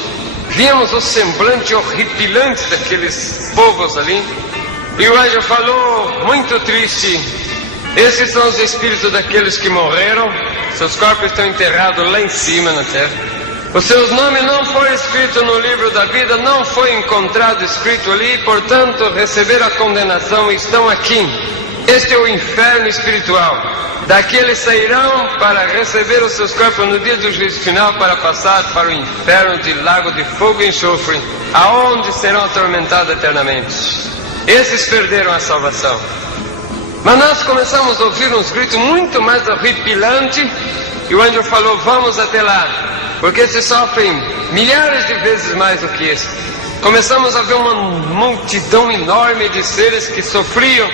Víamos o semblante horripilante daqueles povos ali. E o anjo falou, muito triste: esses são os espíritos daqueles que morreram, seus corpos estão enterrados lá em cima na terra. Os seus nomes não foram escritos no livro da vida, não foi encontrado escrito ali, portanto receberam a condenação e estão aqui. Este é o inferno espiritual. Daqui eles sairão para receber os seus corpos no dia do juízo final, para passar para o inferno de lago de fogo e enxofre, aonde serão atormentados eternamente. Esses perderam a salvação. Mas nós começamos a ouvir uns gritos muito mais horripilantes, e o anjo falou: vamos até lá, porque esses sofrem milhares de vezes mais do que esse. Começamos a ver uma multidão enorme de seres que sofriam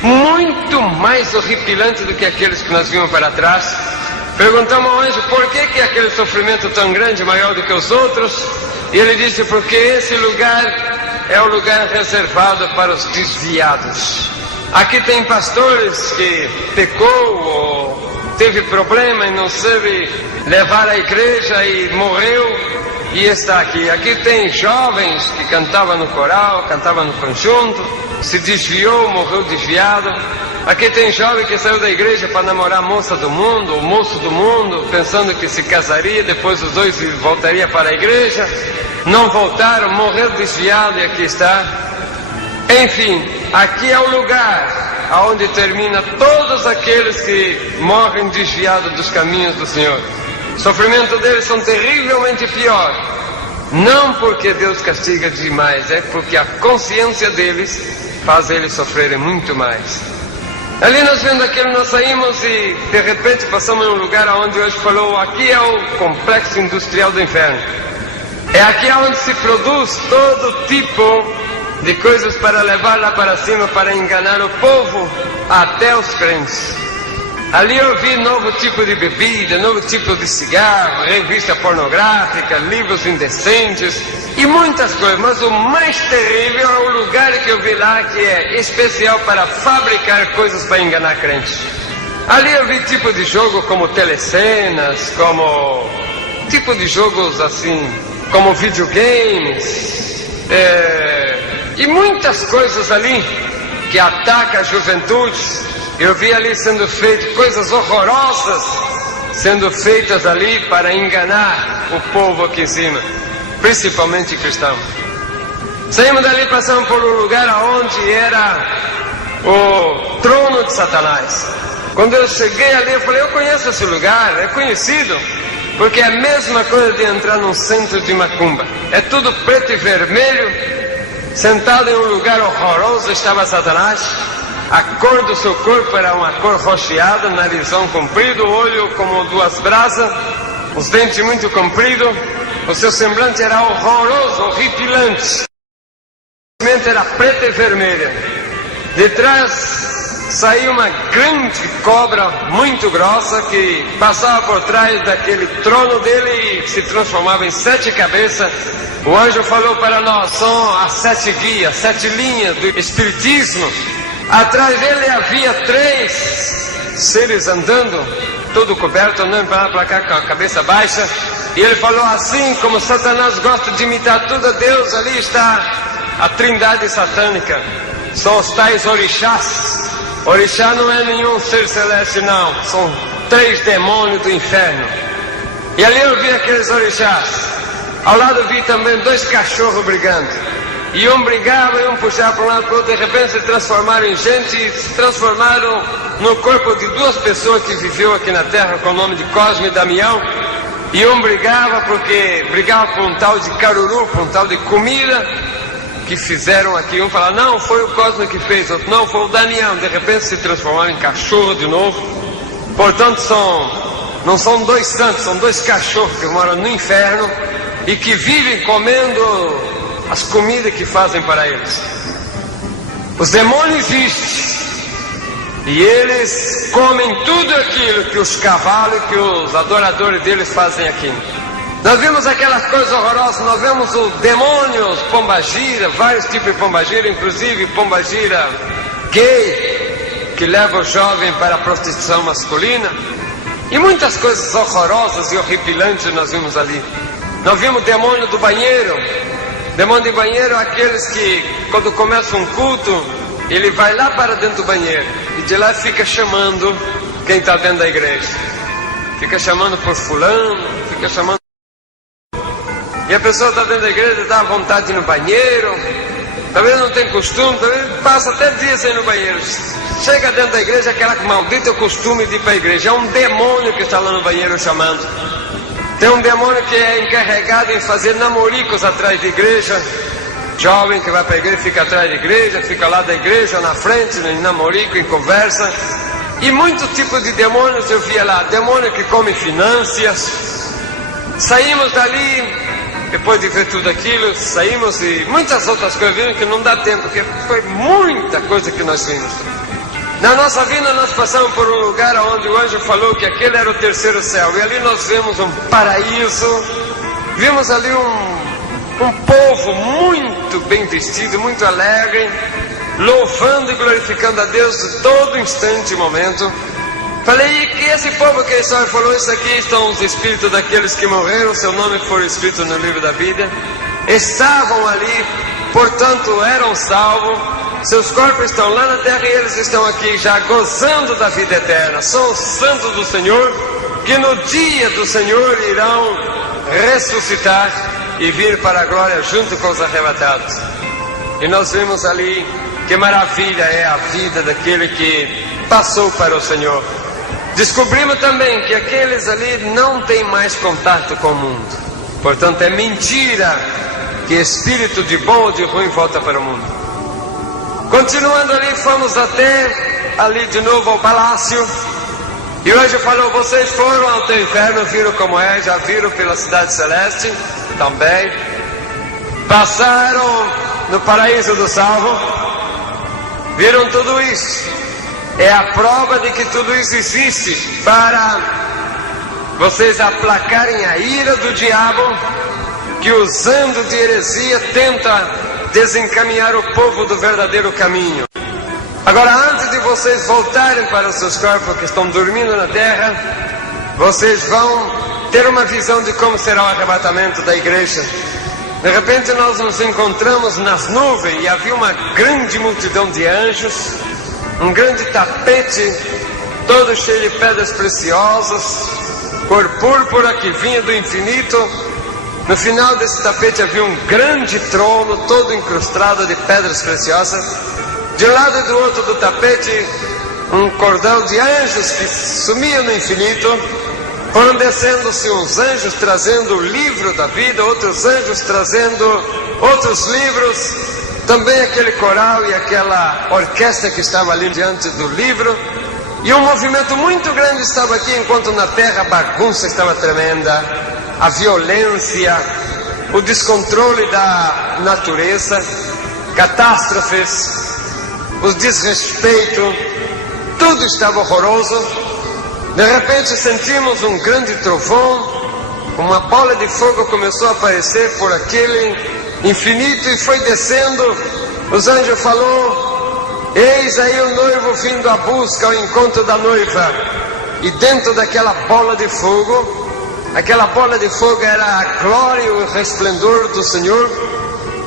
muito mais horripilante do que aqueles que nós vimos para trás. Perguntamos ao anjo por que aquele sofrimento tão grande, maior do que os outros, e ele disse: porque esse lugar é o lugar reservado para os desviados. Aqui tem pastores que pecou ou teve problema e não soube levar a igreja e morreu e está aqui. Aqui tem jovens que cantavam no coral, cantavam no conjunto, se desviou, morreu desviado. Aqui tem jovem que saiu da igreja para namorar a moça do mundo, o moço do mundo, pensando que se casaria, depois os dois voltariam para a igreja. Não voltaram, morreu desviado e aqui está. Enfim, aqui é o lugar aonde termina todos aqueles que morrem desviados dos caminhos do Senhor. O sofrimento deles são terrivelmente pior. Não porque Deus castiga demais, é porque a consciência deles faz eles sofrerem muito mais. Ali nós vendo aquilo, nós saímos e de repente passamos em um lugar onde hoje falou: aqui é o complexo industrial do inferno. É aqui onde se produz todo tipo de coisas para levar lá para cima, para enganar o povo, até os crentes. Ali eu vi novo tipo de bebida, novo tipo de cigarro, revista pornográfica, livros indecentes e muitas coisas. Mas o mais terrível é o lugar que eu vi lá, que é especial para fabricar coisas para enganar crentes. Ali eu vi tipo de jogo como telecenas, como tipo de jogos assim, como videogames, e muitas coisas ali que atacam a juventude. Eu vi ali sendo feito coisas horrorosas, sendo feitas ali para enganar o povo aqui em cima, principalmente cristão. Saímos dali, passamos por um lugar onde era o trono de Satanás. Quando eu cheguei ali, eu falei, eu conheço esse lugar, é conhecido, porque é a mesma coisa de entrar num centro de macumba. É tudo preto e vermelho, sentado em um lugar horroroso estava Satanás. A cor do seu corpo era uma cor rocheada, narizão comprido, olho como duas brasas, os dentes muito compridos, o seu semblante era horroroso, horripilante. A mente era preta e vermelha. De trás saía uma grande cobra muito grossa que passava por trás daquele trono dele e se transformava em 7 cabeças. O anjo falou para nós, são as 7 guias, 7 linhas do espiritismo. Atrás dele havia 3 seres andando, todo coberto, andando para lá para cá com a cabeça baixa. E ele falou assim, como Satanás gosta de imitar tudo a Deus, ali está a trindade satânica. São os tais orixás. Orixá não é nenhum ser celeste não, são 3 demônios do inferno. E ali eu vi aqueles orixás. Ao lado vi também 2 cachorros brigando. E um brigava e um puxava para um lado para o outro. De repente se transformaram em gente e se transformaram no corpo de 2 pessoas que viveu aqui na terra com o nome de Cosme e Damião. E um brigava porque brigava por um tal de caruru, por um tal de comida que fizeram aqui. Um falava, não, foi o Cosme que fez, outro, não, foi o Damião. De repente se transformaram em cachorro de novo. Portanto não são 2 santos, são 2 cachorros que moram no inferno e que vivem comendo as comidas que fazem para eles. Os demônios existem e eles comem tudo aquilo que os cavalos, que os adoradores deles fazem aqui. Nós vimos aquelas coisas horrorosas, nós vemos os demônios, pombagira, vários tipos de pombagira, inclusive pombagira gay, que leva o jovem para a prostituição masculina, e muitas coisas horrorosas e horripilantes nós vimos ali. Nós vimos o demônio do banheiro. Demônio de banheiro é aqueles que, quando começa um culto, ele vai lá para dentro do banheiro e de lá fica chamando quem está dentro da igreja. Fica chamando por fulano, fica chamando. E a pessoa está dentro da igreja, dá vontade de ir no banheiro, talvez não tem costume, talvez passa até dias sem ir no banheiro. Chega dentro da igreja, aquela maldita costume de ir para a igreja. É um demônio que está lá no banheiro chamando. Tem um demônio que é encarregado em fazer namoricos atrás da igreja. Jovem que vai para a igreja, fica atrás da igreja, fica lá da igreja, na frente, em namorico, em conversa. E muitos tipos de demônios eu via lá. Demônio que come finanças. Saímos dali, depois de ver tudo aquilo, saímos e muitas outras coisas vimos que não dá tempo, porque foi muita coisa que nós vimos. Na nossa vida nós passamos por um lugar onde o anjo falou que aquele era o 3º céu. E ali nós vemos um paraíso. Vimos ali um povo muito bem vestido, muito alegre, louvando e glorificando a Deus de todo instante e momento. Falei, e que esse povo que só falou, isso aqui estão os espíritos daqueles que morreram, seu nome foi escrito no livro da vida. Estavam ali, portanto eram salvos. Seus corpos estão lá na terra e eles estão aqui já gozando da vida eterna. São os santos do Senhor que no dia do Senhor irão ressuscitar e vir para a glória junto com os arrebatados. E nós vimos ali que maravilha é a vida daquele que passou para o Senhor. Descobrimos também que aqueles ali não têm mais contato com o mundo. Portanto é mentira que espírito de bom ou de ruim volta para o mundo. Continuando ali, fomos até ali de novo ao palácio. E o anjo falou, vocês foram ao teu inferno, viram como é, já viram pela cidade celeste também. Passaram no paraíso do salvo, viram tudo isso. é a prova de que tudo isso existe para vocês aplacarem a ira do diabo, que usando de heresia tenta desencaminhar o povo do verdadeiro caminho. Agora, antes de vocês voltarem para os seus corpos que estão dormindo na terra, vocês vão ter uma visão de como será o arrebatamento da igreja. De repente nós nos encontramos nas nuvens e havia uma grande multidão de anjos, um grande tapete, todo cheio de pedras preciosas, cor púrpura que vinha do infinito. No final desse tapete havia um grande trono, todo incrustado de pedras preciosas. De um lado e do outro do tapete, um cordão de anjos que sumia no infinito. Foram descendo-se uns anjos trazendo o livro da vida, outros anjos trazendo outros livros, também aquele coral e aquela orquestra que estava ali diante do livro. E um movimento muito grande estava aqui, enquanto na terra a bagunça estava tremenda, a violência, o descontrole da natureza, catástrofes, o desrespeito, tudo estava horroroso. De repente sentimos um grande trovão, uma bola de fogo começou a aparecer por aquele infinito e foi descendo. Os anjos falou: eis aí o noivo vindo à busca, ao encontro da noiva. E dentro daquela bola de fogo, aquela bola de fogo era a glória e o resplendor do Senhor,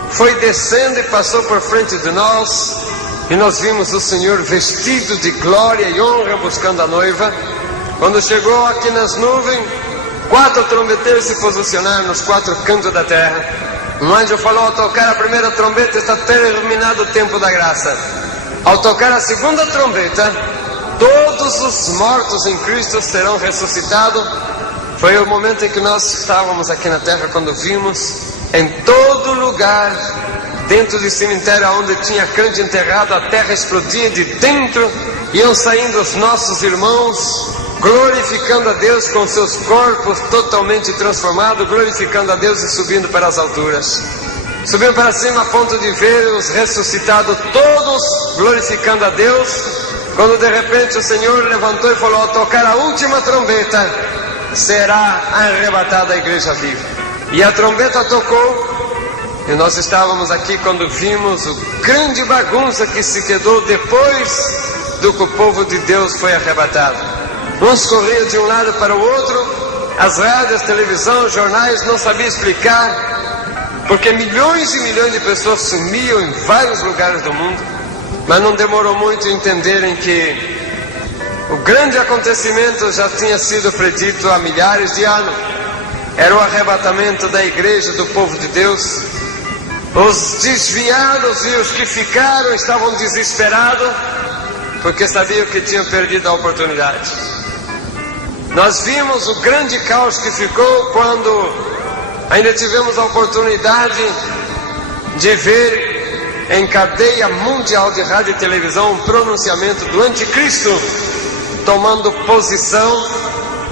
foi descendo e passou por frente de nós. E nós vimos o Senhor vestido de glória e honra buscando a noiva. Quando chegou aqui nas nuvens, 4 trombeteiros se posicionaram nos 4 cantos da terra. Um anjo falou: ao tocar a primeira trombeta está terminado o tempo da graça. Ao tocar a segunda trombeta, todos os mortos em Cristo serão ressuscitados. Foi o momento em que nós estávamos aqui na terra, quando vimos em todo lugar, dentro do cemitério onde tinha crente enterrado, a terra explodia de dentro, iam saindo os nossos irmãos, glorificando a Deus com seus corpos totalmente transformados, glorificando a Deus e subindo para as alturas. Subindo para cima a ponto de ver os ressuscitados todos glorificando a Deus, quando de repente o Senhor levantou e falou: ao tocar a última trombeta, será arrebatada a igreja viva. E a trombeta tocou, e nós estávamos aqui quando vimos o grande bagunça que se quedou depois do que o povo de Deus foi arrebatado. Uns corriam de um lado para o outro, as rádios, televisão, jornais não sabiam explicar, porque milhões e milhões de pessoas sumiam em vários lugares do mundo. Mas não demorou muito a entenderem que o grande acontecimento já tinha sido predito há milhares de anos. Era o arrebatamento da igreja, do povo de Deus. Os desviados e os que ficaram estavam desesperados, porque sabiam que tinham perdido a oportunidade. Nós vimos o grande caos que ficou quando ainda tivemos a oportunidade de ver em cadeia mundial de rádio e televisão um pronunciamento do anticristo tomando posição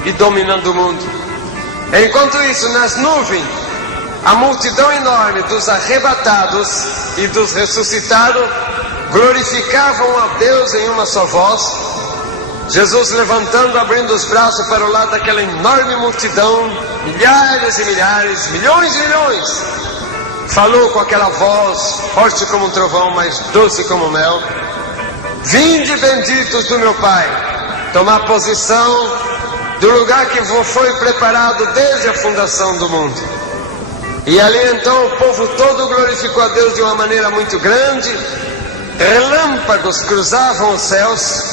e dominando o mundo. Enquanto isso, nas nuvens, a multidão enorme dos arrebatados e dos ressuscitados glorificavam a Deus em uma só voz. Jesus levantando, abrindo os braços para o lado daquela enorme multidão, milhares e milhares, milhões e milhões, falou com aquela voz forte como um trovão, mas doce como mel: vinde benditos do meu Pai, tomar posição do lugar que foi preparado desde a fundação do mundo. E ali então o povo todo glorificou a Deus de uma maneira muito grande. Relâmpagos cruzavam os céus,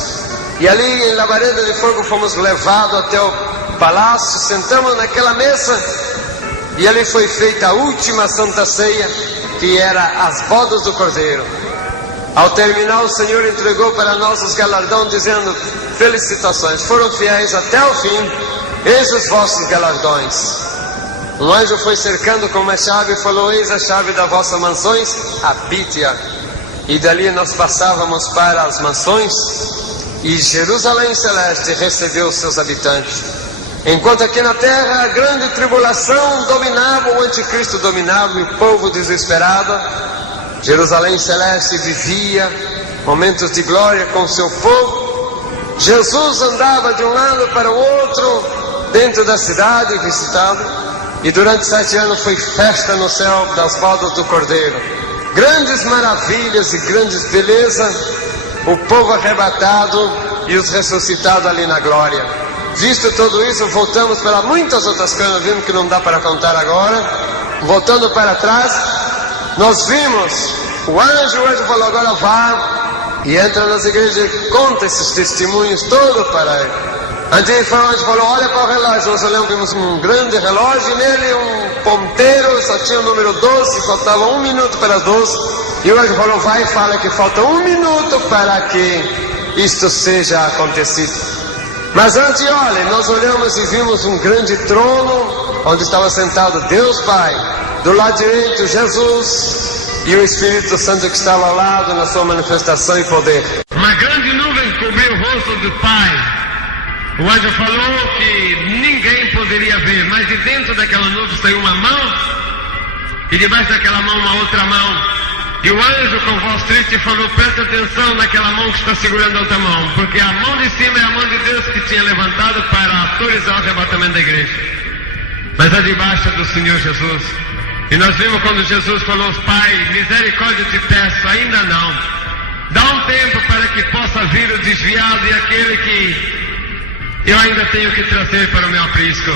e ali em labareda de fogo fomos levados até o palácio, sentamos naquela mesa, e ali foi feita a última Santa Ceia, que era as bodas do Cordeiro. Ao terminar, o Senhor entregou para nós os galardões, dizendo: felicitações, foram fiéis até o fim, eis os vossos galardões. Um anjo foi cercando com uma chave e falou: eis a chave das vossas mansões, habite-a. E dali nós passávamos para as mansões, e Jerusalém Celeste recebeu os seus habitantes. Enquanto aqui na terra a grande tribulação dominava, o anticristo dominava e o povo desesperado, Jerusalém Celeste vivia momentos de glória com seu povo, Jesus andava de um lado para o outro dentro da cidade visitado, e durante 7 anos foi festa no céu das bodas do Cordeiro. Grandes maravilhas e grandes belezas, o povo arrebatado e os ressuscitados ali na glória. Visto tudo isso, voltamos para muitas outras coisas, vimos que não dá para contar agora. Voltando para trás, nós vimos o anjo falou: agora vá e entra nas igrejas e conta esses testemunhos todos para ele. Antes o anjo falou: olha para o relógio. Nós olhamos, vimos um grande relógio, e nele um ponteiro, só tinha o número 12, faltava 1 minuto para as 12. E o anjo falou: vai e fala que falta 1 minuto para que isto seja acontecido. Mas antes, olha, nós olhamos e vimos um grande trono, onde estava sentado Deus Pai, do lado direito Jesus, e o Espírito Santo que estava ao lado na sua manifestação e poder. Uma grande nuvem cobriu o rosto do Pai. O anjo falou que ninguém poderia ver, mas de dentro daquela nuvem saiu uma mão, e debaixo daquela mão uma outra mão. E o anjo com voz triste falou: presta atenção naquela mão que está segurando a outra mão, porque a mão de cima é a mão de Deus que tinha levantado para autorizar o arrebatamento da igreja, mas a de baixo é do Senhor Jesus. E nós vimos quando Jesus falou: Pai, misericórdia te peço, ainda não, dá um tempo para que possa vir o desviado e aquele que eu ainda tenho que trazer para o meu aprisco.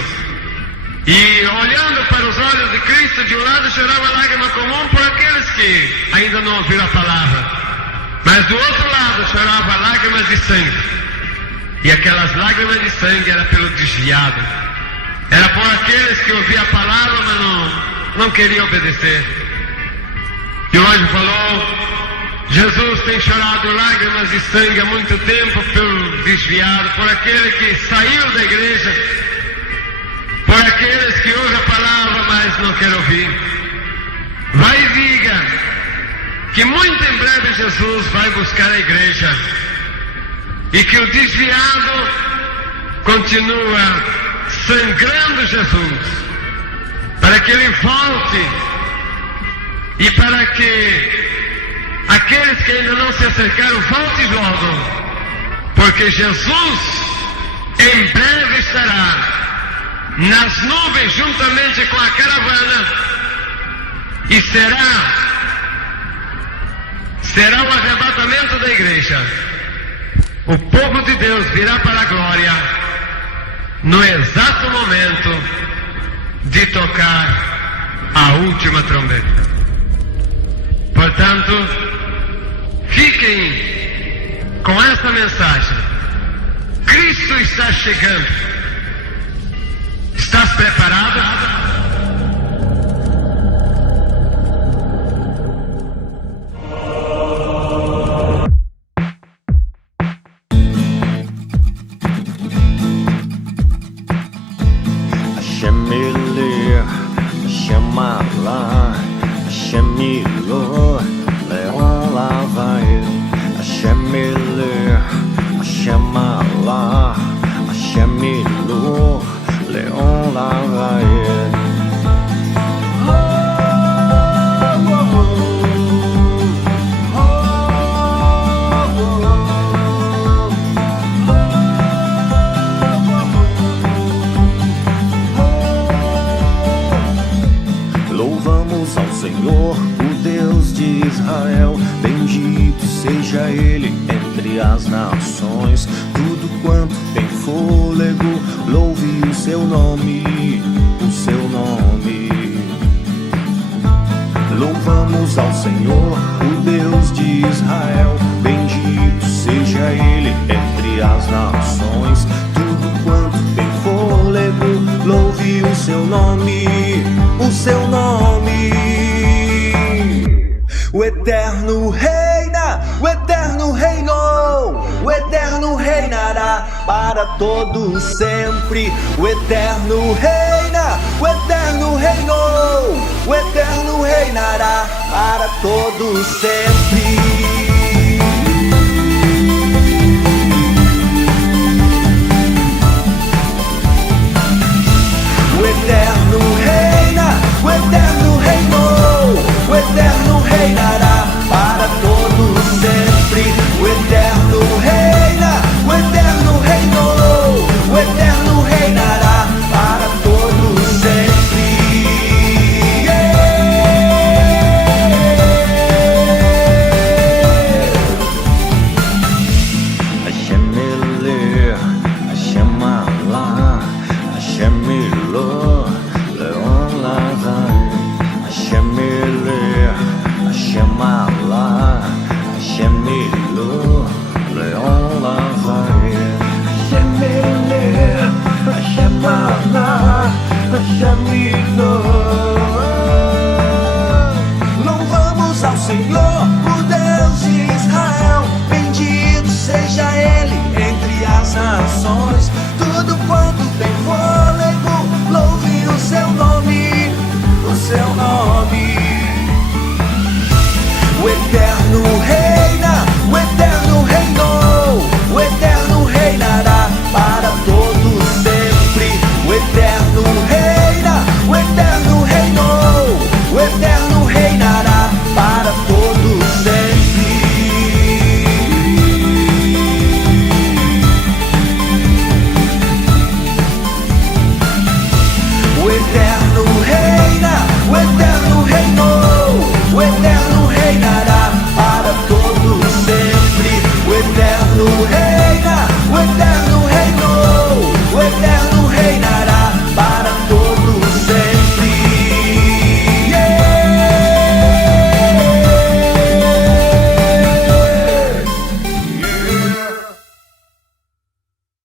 E olhando para os olhos de Cristo, de um lado chorava lágrima comum por aqueles que ainda não ouviram a palavra, mas do outro lado chorava lágrimas de sangue. E aquelas lágrimas de sangue era pelo desviado, era por aqueles que ouviam a palavra, mas não queriam obedecer. E o anjo falou: Jesus tem chorado lágrimas de sangue há muito tempo pelo desviado, por aquele que saiu da igreja, por aqueles que ouvem a palavra, mas não querem ouvir. Vai e diga que muito em breve Jesus vai buscar a igreja, e que o desviado continua sangrando Jesus, para que ele volte, e para que aqueles que ainda não se acercaram voltem logo, porque Jesus em breve estará nas nuvens juntamente com a caravana, e será o arrebatamento da igreja. O povo de Deus virá para a glória no exato momento de tocar a última trombeta. Portanto, fiquem com essa mensagem: Cristo está chegando. Estás preparado? Louvamos ao Senhor, o Deus de Israel. Bendito seja Ele entre as nações. Tudo quanto tem fôlego, louve o seu nome, o seu nome. Louvamos ao Senhor, o Deus de Israel. Bendito seja Ele entre as nações. Tudo quanto tem fôlego, louve o seu nome, o seu nome. O eterno reina, o eterno reinou, o eterno reinará para todos sempre. O eterno reina, o eterno reinou, o eterno reinará para todos sempre. O eterno reina, o eterno reinou, o eterno reinará para todos sempre. O eterno reina, o eterno Danilo. Louvamos ao Senhor, o Deus de Israel. Bendito seja Ele entre as nações. Tudo